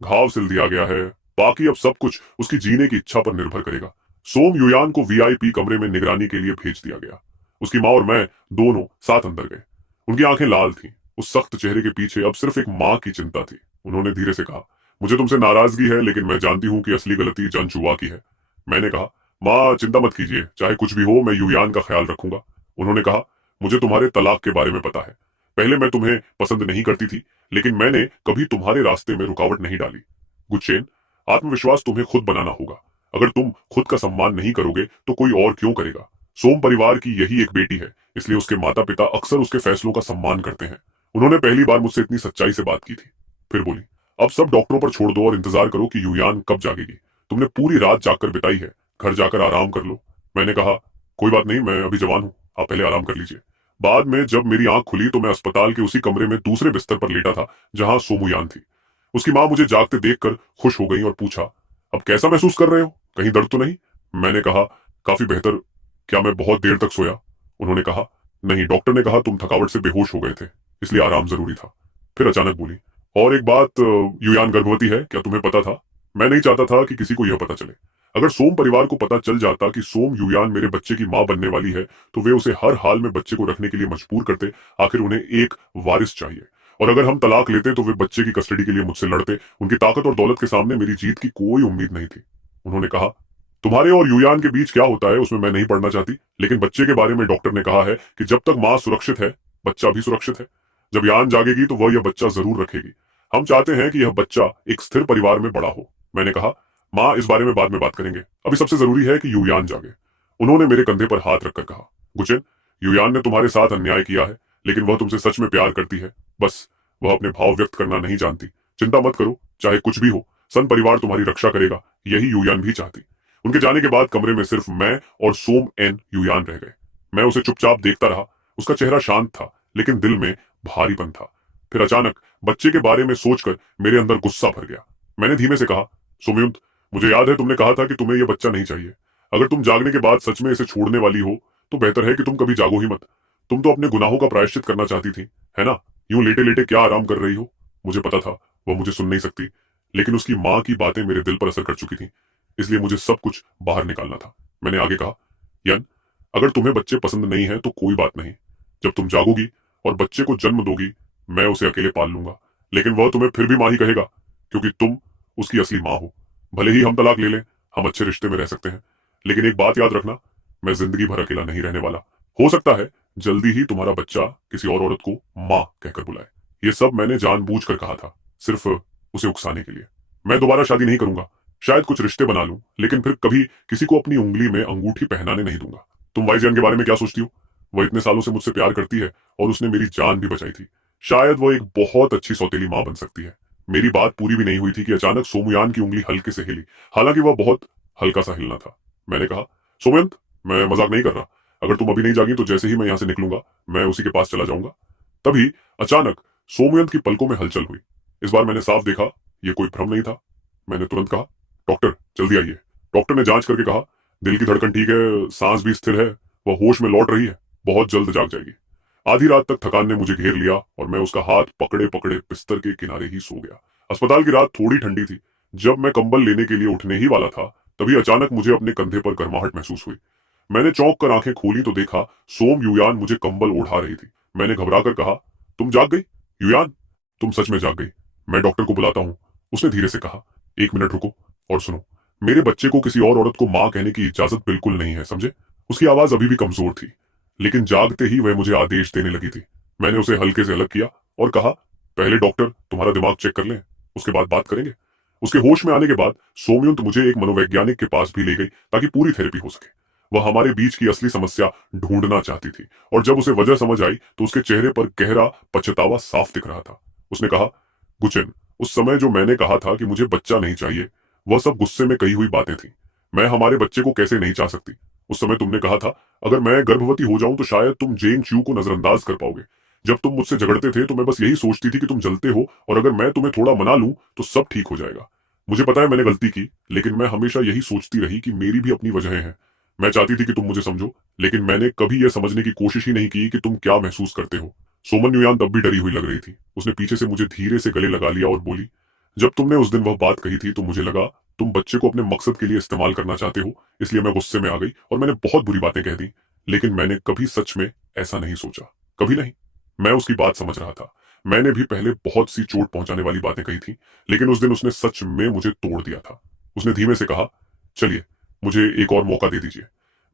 घाव सिल दिया गया है, बाकी अब सब कुछ उसकी जीने की इच्छा पर निर्भर करेगा। सोम युयान को वीआईपी कमरे में निगरानी के लिए भेज दिया गया। उसकी माँ और मैं दोनों साथ अंदर गए। उनकी आंखें लाल थीं। उस सख्त चेहरे के पीछे अब सिर्फ एक माँ की चिंता थी। उन्होंने धीरे से कहा, मुझे तुमसे नाराजगी है, लेकिन मैं जानती हूं कि असली गलती जंचुआ की है। मैंने कहा, माँ चिंता मत कीजिए, चाहे कुछ भी हो मैं युयान का ख्याल रखूंगा। उन्होंने कहा, मुझे तुम्हारे तलाक के बारे में पता है। पहले मैं तुम्हें पसंद नहीं करती थी, लेकिन मैंने कभी तुम्हारे रास्ते में रुकावट नहीं डाली। गुचेन, आत्मविश्वास तुम्हें खुद बनाना होगा। अगर तुम खुद का सम्मान नहीं करोगे तो कोई और क्यों करेगा? सोम परिवार की यही एक बेटी है, इसलिए उसके माता पिता अक्सर उसके फैसलों का सम्मान करते हैं। उन्होंने पहली बार मुझसे इतनी सच्चाई से बात की थी। फिर बोली, अब सब डॉक्टरों पर छोड़ दो और इंतजार करो कि युयान कब जागेगी। तुमने पूरी रात जागकर बिताई है, घर जाकर आराम कर लो। मैंने कहा, कोई बात नहीं, मैं अभी जवान हूं, आप पहले आराम कर लीजिए। बाद में जब मेरी आंख खुली तो मैं अस्पताल के उसी कमरे में दूसरे बिस्तर पर लेटा था जहां सोमुयान थी। उसकी मां मुझे जागते देखकर खुश हो गई और पूछा, अब कैसा महसूस कर रहे हो? कहीं दर्द तो नहीं? मैंने कहा, काफी बेहतर। क्या मैं बहुत देर तक सोया? उन्होंने कहा, नहीं, डॉक्टर ने कहा तुम थकावट से बेहोश हो गए थे, इसलिए आराम जरूरी था। फिर अचानक बोली, और एक बात, युयान गर्भवती है, क्या तुम्हें पता था? मैं नहीं चाहता था कि किसी को यह पता चले। अगर सोम परिवार को पता चल जाता कि सोम युयान मेरे बच्चे की मां बनने वाली है तो वे उसे हर हाल में बच्चे को रखने के लिए मजबूर करते। आखिर उन्हें एक वारिस चाहिए। और अगर हम तलाक लेते तो वे बच्चे की कस्टडी के लिए मुझसे लड़ते। उनकी ताकत और दौलत के सामने मेरी जीत की कोई उम्मीद नहीं थी। उन्होंने कहा, तुम्हारे और युयान के बीच क्या होता है उसमें मैं नहीं पढ़ना चाहती, लेकिन बच्चे के बारे में डॉक्टर ने कहा है कि जब तक मां सुरक्षित है बच्चा भी सुरक्षित है। जब यान जागेगी तो वह यह बच्चा जरूर रखेगी। हम चाहते हैं कि यह बच्चा एक स्थिर परिवार में बड़ा हो। मैंने कहा, मां, इस बारे में बाद में बात करेंगे, अभी सबसे जरूरी है कि युयान जागे। उन्होंने मेरे कंधे पर हाथ रखकर कहा, गुचेन, युयान ने तुम्हारे साथ अन्याय किया है, लेकिन वह तुमसे सच में प्यार करती है। बस वह अपने भाव व्यक्त करना नहीं जानती। चिंता मत करो, चाहे कुछ भी हो, सन परिवार तुम्हारी रक्षा करेगा। यही युयान भी चाहती। उनके जाने के बाद कमरे में सिर्फ मैं और सोम एन युयान रह गए। मैं उसे चुपचाप देखता रहा। उसका चेहरा शांत था, लेकिन दिल में भारीपन था। फिर अचानक बच्चे के बारे में सोचकर मेरे अंदर गुस्सा भर गया। मैंने धीमे से कहा, सोमयुंत, मुझे याद है तुमने कहा था कि तुम्हें यह बच्चा नहीं चाहिए। अगर तुम जागने के बाद सच में इसे छोड़ने वाली हो तो बेहतर है कि तुम कभी जागो ही मत। तुम तो अपने गुनाहों का प्रायश्चित करना चाहती थी, है ना? यूं लेटे लेटे क्या आराम कर रही हो? मुझे पता था वह मुझे सुन नहीं सकती, लेकिन उसकी मां की बातें मेरे दिल पर असर कर चुकी थी, इसलिए मुझे सब कुछ बाहर निकालना था। मैंने आगे कहा, यन, अगर तुम्हें बच्चे पसंद नहीं है तो कोई बात नहीं। जब तुम जागोगी और बच्चे को जन्म दोगी, मैं उसे अकेले पाल लूंगा। लेकिन वह तुम्हें फिर भी मां ही कहेगा, क्योंकि तुम उसकी असली मां हो। भले ही हम तलाक ले लें, हम अच्छे रिश्ते में रह सकते हैं, लेकिन एक बात याद रखना, मैं जिंदगी भर अकेला नहीं रहने वाला। हो सकता है जल्दी ही तुम्हारा बच्चा किसी और औरत को मां कहकर बुलाए। ये सब मैंने जानबूझकर कहा था, सिर्फ उसे उकसाने के लिए। मैं दोबारा शादी नहीं करूंगा, शायद कुछ रिश्ते बना लूं, लेकिन फिर कभी किसी को अपनी उंगली में अंगूठी पहनाने नहीं दूंगा। तुम वाइजन के बारे में क्या सोचती हो? वह इतने सालों से मुझसे प्यार करती है और उसने मेरी जान भी बचाई थी। शायद वो एक बहुत अच्छी सौतेली मां बन सकती है। मेरी बात पूरी भी नहीं हुई थी कि अचानक सोमुयान की उंगली हल्के से हिली, हालांकि वह बहुत हल्का सा हिलना था। मैंने कहा, सोमयंत, मैं मजाक नहीं कर रहा। अगर तुम अभी नहीं जागी तो जैसे ही मैं यहां से निकलूंगा मैं उसी के पास चला जाऊंगा। तभी अचानक सोमयंत की पलकों में हलचल हुई। इस बार मैंने साफ देखा, यह कोई भ्रम नहीं था। मैंने तुरंत कहा, डॉक्टर जल्दी आइए। डॉक्टर ने जांच करके कहा, दिल की धड़कन ठीक है, सांस भी स्थिर है, वह होश में लौट रही है, बहुत जल्द जाग जाएगी। आधी रात तक थकान ने मुझे घेर लिया और मैं उसका हाथ पकड़े पकड़े बिस्तर के किनारे ही सो गया। अस्पताल की रात थोड़ी ठंडी थी। जब मैं कंबल लेने के लिए उठने ही वाला था तभी अचानक मुझे अपने कंधे पर गर्माहट महसूस हुई। मैंने चौंक कर आंखें खोली तो देखा सोम युयान मुझे कंबल ओढ़ा रही थी। मैंने घबराकर कहा, तुम जाग गई? युयान, तुम सच में जाग गई। मैं डॉक्टर को बुलाता हूँ, उसने धीरे से कहा। एक मिनट रुको और सुनो। मेरे बच्चे को किसी और औरत को माँ कहने की इजाजत बिल्कुल नहीं है, समझे? उसकी आवाज अभी भी कमजोर थी, लेकिन जागते ही वह मुझे आदेश देने लगी थी। मैंने उसे हल्के से अलग किया और कहा, पहले डॉक्टर तुम्हारा दिमाग चेक कर लें, उसके बाद बात करेंगे। उसके होश में आने के बाद सोमयंत मुझे एक मनोवैज्ञानिक के पास भी ले गई ताकि पूरी थेरेपी हो सके। वह हमारे बीच की असली समस्या ढूंढना चाहती थी, और जब उसे वजह समझ आई तो उसके चेहरे पर गहरा पछतावा साफ दिख रहा था। उसने कहा, गुचेन, उस समय जो मैंने कहा था कि मुझे बच्चा नहीं चाहिए, वह सब गुस्से में कही हुई बातें थी। मैं हमारे बच्चे को कैसे नहीं चाह सकती? उस समय तुमने कहा था, अगर मैं गर्भवती हो जाऊं तो शायद तुम जेंग च्यू को नजरअंदाज कर पाओगे। जब तुम मुझसे झगड़ते थे तो मैं बस यही सोचती थी कि तुम जलते हो, और अगर मैं तुम्हें थोड़ा मना लूं तो सब ठीक हो जाएगा। मुझे पता है मैंने गलती की, लेकिन मैं हमेशा यही सोचती रही कि मेरी भी अपनी वजहें हैं। मैं चाहती थी कि तुम मुझे समझो, लेकिन मैंने कभी यह समझने की कोशिश ही नहीं की कि तुम क्या महसूस करते हो। सोमन युयान तब भी डरी हुई लग रही थी। उसने पीछे से मुझे धीरे से गले लगा लिया और बोली, जब तुमने उस दिन वह बात कही थी तो मुझे लगा तुम बच्चे को अपने मकसद के लिए इस्तेमाल करना चाहते हो, इसलिए मैं गुस्से में आ गई और मैंने बहुत बुरी बातें कह दी। लेकिन मैंने कभी सच में ऐसा नहीं सोचा, कभी नहीं। मैं उसकी बात समझ रहा था। मैंने भी पहले बहुत सी चोट पहुंचाने वाली बातें कही थी, लेकिन उस दिन उसने सच में मुझे तोड़ दिया था। उसने धीमे से कहा, चलिए, मुझे एक और मौका दे दीजिए।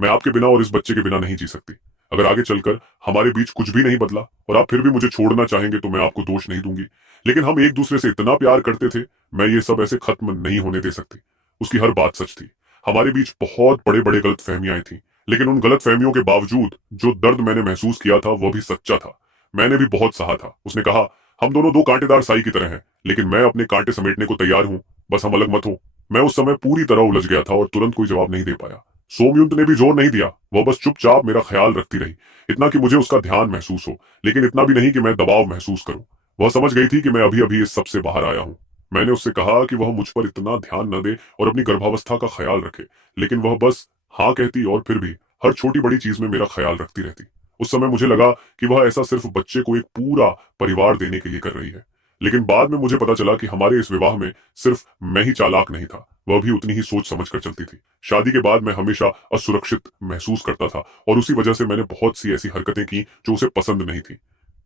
मैं आपके बिना और इस बच्चे के बिना नहीं जी सकती। अगर आगे चलकर हमारे बीच कुछ भी नहीं बदला और आप फिर भी मुझे छोड़ना चाहेंगे तो मैं आपको दोष नहीं दूंगी, लेकिन हम एक दूसरे से इतना प्यार करते थे, मैं ये सब ऐसे खत्म नहीं होने दे सकती। उसकी हर बात सच थी। हमारे बीच बहुत बड़े बड़े गलत फहमियां थी, लेकिन उन गलत फहमियों के बावजूद जो दर्द मैंने महसूस किया था वह भी सच्चा था। मैंने भी बहुत सहा था। उसने कहा, हम दोनों दो कांटेदार साई की तरह हैं, लेकिन मैं अपने कांटे समेटने को तैयार हूं, बस हम अलग मत हो। मैं उस समय पूरी तरह उलझ गया था और तुरंत कोई जवाब नहीं दे पाया। सोमयुंत ने भी जोर नहीं दिया, वह बस चुपचाप मेरा ख्याल रखती रही। इतना कि मुझे उसका ध्यान महसूस हो, लेकिन इतना भी नहीं कि मैं दबाव महसूस करूं। वह समझ गई थी कि मैं अभी अभी इस सब से बाहर आया हूं। मैंने उससे कहा कि वह मुझ पर इतना ध्यान न दे और अपनी गर्भावस्था का ख्याल रखे, लेकिन वह बस हाँ कहती और फिर भी हर छोटी बड़ी चीज में मेरा ख्याल रखती रहती। उस समय मुझे लगा कि वह ऐसा सिर्फ बच्चे को एक पूरा परिवार देने के लिए कर रही है, लेकिन बाद में मुझे पता चला कि हमारे इस विवाह में सिर्फ मैं ही चालाक नहीं था, वह भी उतनी ही सोच समझ कर चलती थी। शादी के बाद मैं हमेशा असुरक्षित महसूस करता था, और उसी वजह से मैंने बहुत सी ऐसी हरकतें की जो उसे पसंद नहीं थी।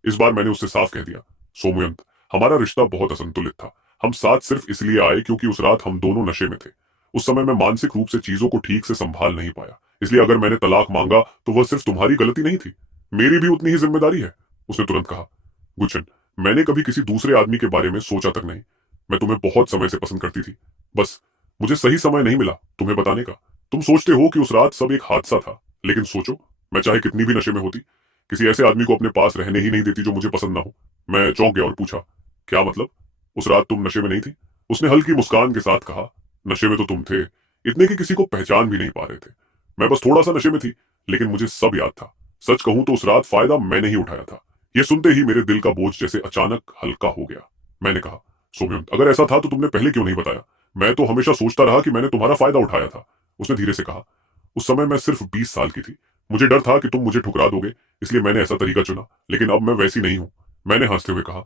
इस बार मैंने उससे साफ कह दिया, सोमयंत, हमारा रिश्ता बहुत असंतुलित था। हम साथ सिर्फ इसलिए आए क्योंकि उस रात हम दोनों नशे में थे। उस समय मैं मानसिक रूप से चीजों को ठीक से संभाल नहीं पाया, इसलिए अगर मैंने तलाक मांगा तो वह सिर्फ तुम्हारी गलती नहीं थी, मेरी भी उतनी ही जिम्मेदारी है। उसने तुरंत कहा, गुचन, मैंने कभी किसी दूसरे आदमी के बारे में सोचा तक नहीं। मैं तुम्हें बहुत समय से पसंद करती थी, बस मुझे सही समय नहीं मिला तुम्हें बताने का। तुम सोचते हो कि उस रात सब एक हादसा था, लेकिन सोचो, मैं चाहे कितनी भी नशे में होती, किसी ऐसे आदमी को अपने पास रहने ही नहीं देती जो मुझे पसंद ना हो। मैं चौंक गया और पूछा, क्या मतलब? उस रात तुम नशे में नहीं थी? उसने हल्की मुस्कान के साथ कहा, नशे में तो तुम थे, इतने कि किसी को पहचान भी नहीं पा रहे थे। मैं बस थोड़ा सा नशे में थी, लेकिन मुझे सब याद था। सच कहूं तो उस रात फायदा मैंने ही उठाया था। यह सुनते ही मेरे दिल का बोझ जैसे अचानक हल्का हो गया। मैंने कहा, सोम्यंत, अगर ऐसा था तो तुमने पहले क्यों नहीं बताया? मैं तो हमेशा सोचता रहा कि मैंने तुम्हारा फायदा उठाया था। उसने धीरे से कहा, उस समय मैं सिर्फ 20 साल की थी। मुझे डर था कि तुम मुझे ठुकरा दोगे, इसलिए मैंने ऐसा तरीका चुना, लेकिन अब मैं वैसी नहीं हूं। मैंने हंसते हुए कहा,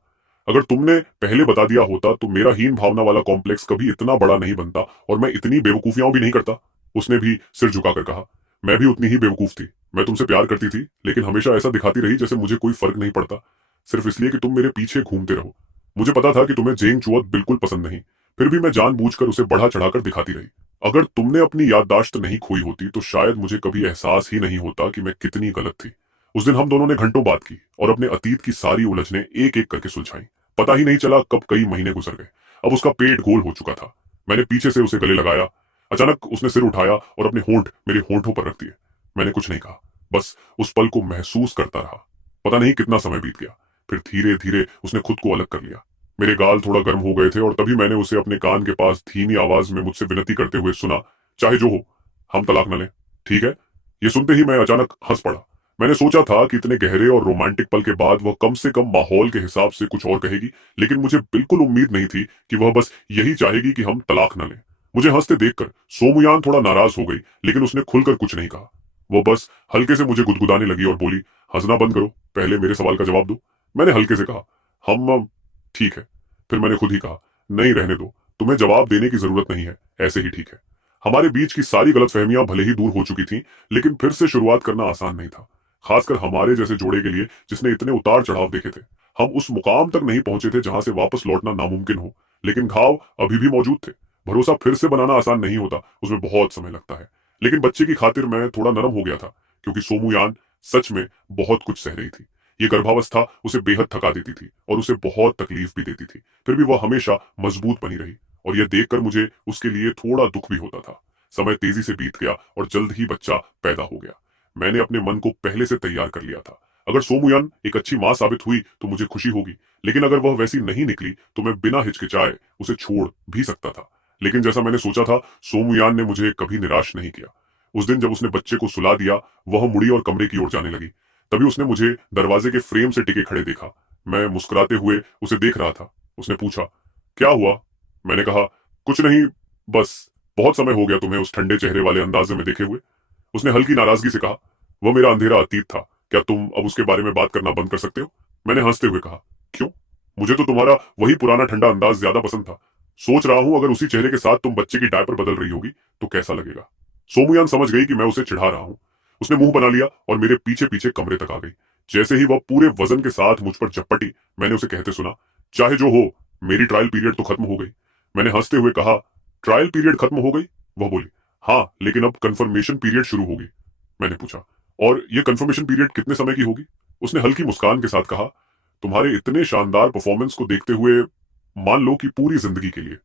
अगर तुमने पहले बता दिया होता तो मेरा हीन भावना वाला कॉम्प्लेक्स कभी इतना बड़ा नहीं बनता और मैं इतनी बेवकूफियां भी नहीं करता। उसने भी सिर झुकाकर कहा, मैं भी उतनी ही बेवकूफ थी। मैं तुमसे प्यार करती थी, लेकिन हमेशा ऐसा दिखाती रही जैसे मुझे कोई फर्क नहीं पड़ता, सिर्फ इसलिए कि तुम मेरे पीछे घूमते रहो। मुझे पता था कि तुम्हें जेंग चुअत बिल्कुल पसंद नहीं, फिर भी मैं जानबूझकर उसे बढ़ा चढ़ाकर दिखाती रही। अगर तुमने अपनी याददाश्त नहीं खोई होती तो शायद मुझे कभी एहसास ही नहीं होता कि मैं कितनी गलत थी। उस दिन हम दोनों ने घंटों बात की और अपने अतीत की सारी उलझने एक एक करके सुलझाई। पता ही नहीं चला कब कई महीने गुजर गए। अब उसका पेट गोल हो चुका था। मैंने पीछे से उसे गले लगाया। अचानक उसने सिर उठाया और अपने होंठ मेरे होंठों पर रख दिए। मैंने कुछ नहीं कहा, बस उस पल को महसूस करता रहा। पता नहीं कितना समय बीत गया, फिर धीरे धीरे उसने खुद को अलग कर लिया। मेरे गाल थोड़ा गर्म हो गए थे और तभी मैंने उसे अपने कान के पास धीमी आवाज में मुझसे विनती करते हुए सुना, चाहे जो हो, हम तलाक न लें, ठीक है? ये सुनते ही मैं अचानक हंस पड़ा। मैंने सोचा था कि इतने गहरे और रोमांटिक पल के बाद वह कम से कम माहौल के हिसाब से कुछ और कहेगी, लेकिन मुझे बिल्कुल उम्मीद नहीं थी कि वह बस यही चाहेगी कि हम तलाक न लें। मुझे हंसते देखकर सोमुयान थोड़ा नाराज हो गई, लेकिन उसने खुलकर कुछ नहीं कहा। वो बस हल्के से मुझे गुदगुदाने लगी और बोली, हंसना बंद करो, पहले मेरे सवाल का जवाब दो। मैंने हल्के से कहा, हम ठीक है। फिर मैंने खुद ही कहा, नहीं रहने दो, तुम्हें जवाब देने की जरूरत नहीं है, ऐसे ही ठीक है। हमारे बीच की सारी गलतफहमियां भले ही दूर हो चुकी थीं, लेकिन फिर से शुरुआत करना आसान नहीं था, खासकर हमारे जैसे जोड़े के लिए जिसने इतने उतार चढ़ाव देखे थे। हम उस मुकाम तक नहीं पहुंचे थे जहां से वापस लौटना नामुमकिन हो, लेकिन घाव अभी भी मौजूद थे। भरोसा फिर से बनाना आसान नहीं होता, उसमें बहुत समय लगता है। लेकिन बच्चे की खातिर मैं थोड़ा नरम हो गया था, क्योंकि सोमूयान सच में बहुत कुछ सह रही थी। ये गर्भावस्था उसे बेहद थका देती थी और उसे बहुत तकलीफ भी देती थी। फिर भी वह हमेशा मजबूत बनी रही, और यह देखकर मुझे उसके लिए थोड़ा दुख भी होता था। समय तेजी से बीत गया और जल्द ही बच्चा पैदा हो गया। मैंने अपने मन को पहले से तैयार कर लिया था। अगर सोमूयान एक अच्छी मां साबित हुई तो मुझे खुशी होगी, लेकिन अगर वह वैसी नहीं निकली तो मैं बिना हिचकिचाए उसे छोड़ भी सकता था। लेकिन जैसा मैंने सोचा था, सोमूयान ने मुझे कभी निराश नहीं किया। उस दिन जब उसने बच्चे को सुला दिया, वह मुड़ी और कमरे की ओर जाने लगी। तभी उसने मुझे दरवाजे के फ्रेम से टिके खड़े देखा। मैं मुस्कुराते हुए उसे देख रहा था। उसने पूछा, क्या हुआ? मैंने कहा, कुछ नहीं, बस बहुत समय हो गया तुम्हें उस ठंडे चेहरे वाले अंदाजे में देखे हुए। उसने हल्की नाराजगी से कहा, वह मेरा अंधेरा अतीत था, क्या तुम अब उसके बारे में बात करना बंद कर सकते हो? मैंने हंसते हुए कहा, क्यों? मुझे तो तुम्हारा वही पुराना ठंडा अंदाज ज्यादा पसंद था। सोच रहा हूं अगर उसी चेहरे के साथ तुम बच्चे की डायपर बदल रही होगी तो कैसा लगेगा। सोमूयान समझ गई कि मैं उसे चिढ़ा रहा हूं। उसने मुंह बना लिया और मेरे पीछे पीछे कमरे तक आ गई। जैसे ही वह पूरे वजन के साथ मुझ पर झपटी, मैंने उसे कहते सुना, चाहे जो हो, मेरी ट्रायल पीरियड तो खत्म हो गई। मैंने हंसते हुए कहा, ट्रायल पीरियड खत्म हो गई? वह बोली, हाँ, लेकिन अब कंफर्मेशन पीरियड शुरू होगी। मैंने पूछा, और ये कंफर्मेशन पीरियड कितने समय की होगी? उसने हल्की मुस्कान के साथ कहा, तुम्हारे इतने शानदार परफॉर्मेंस को देखते हुए मान लो कि पूरी जिंदगी के लिए।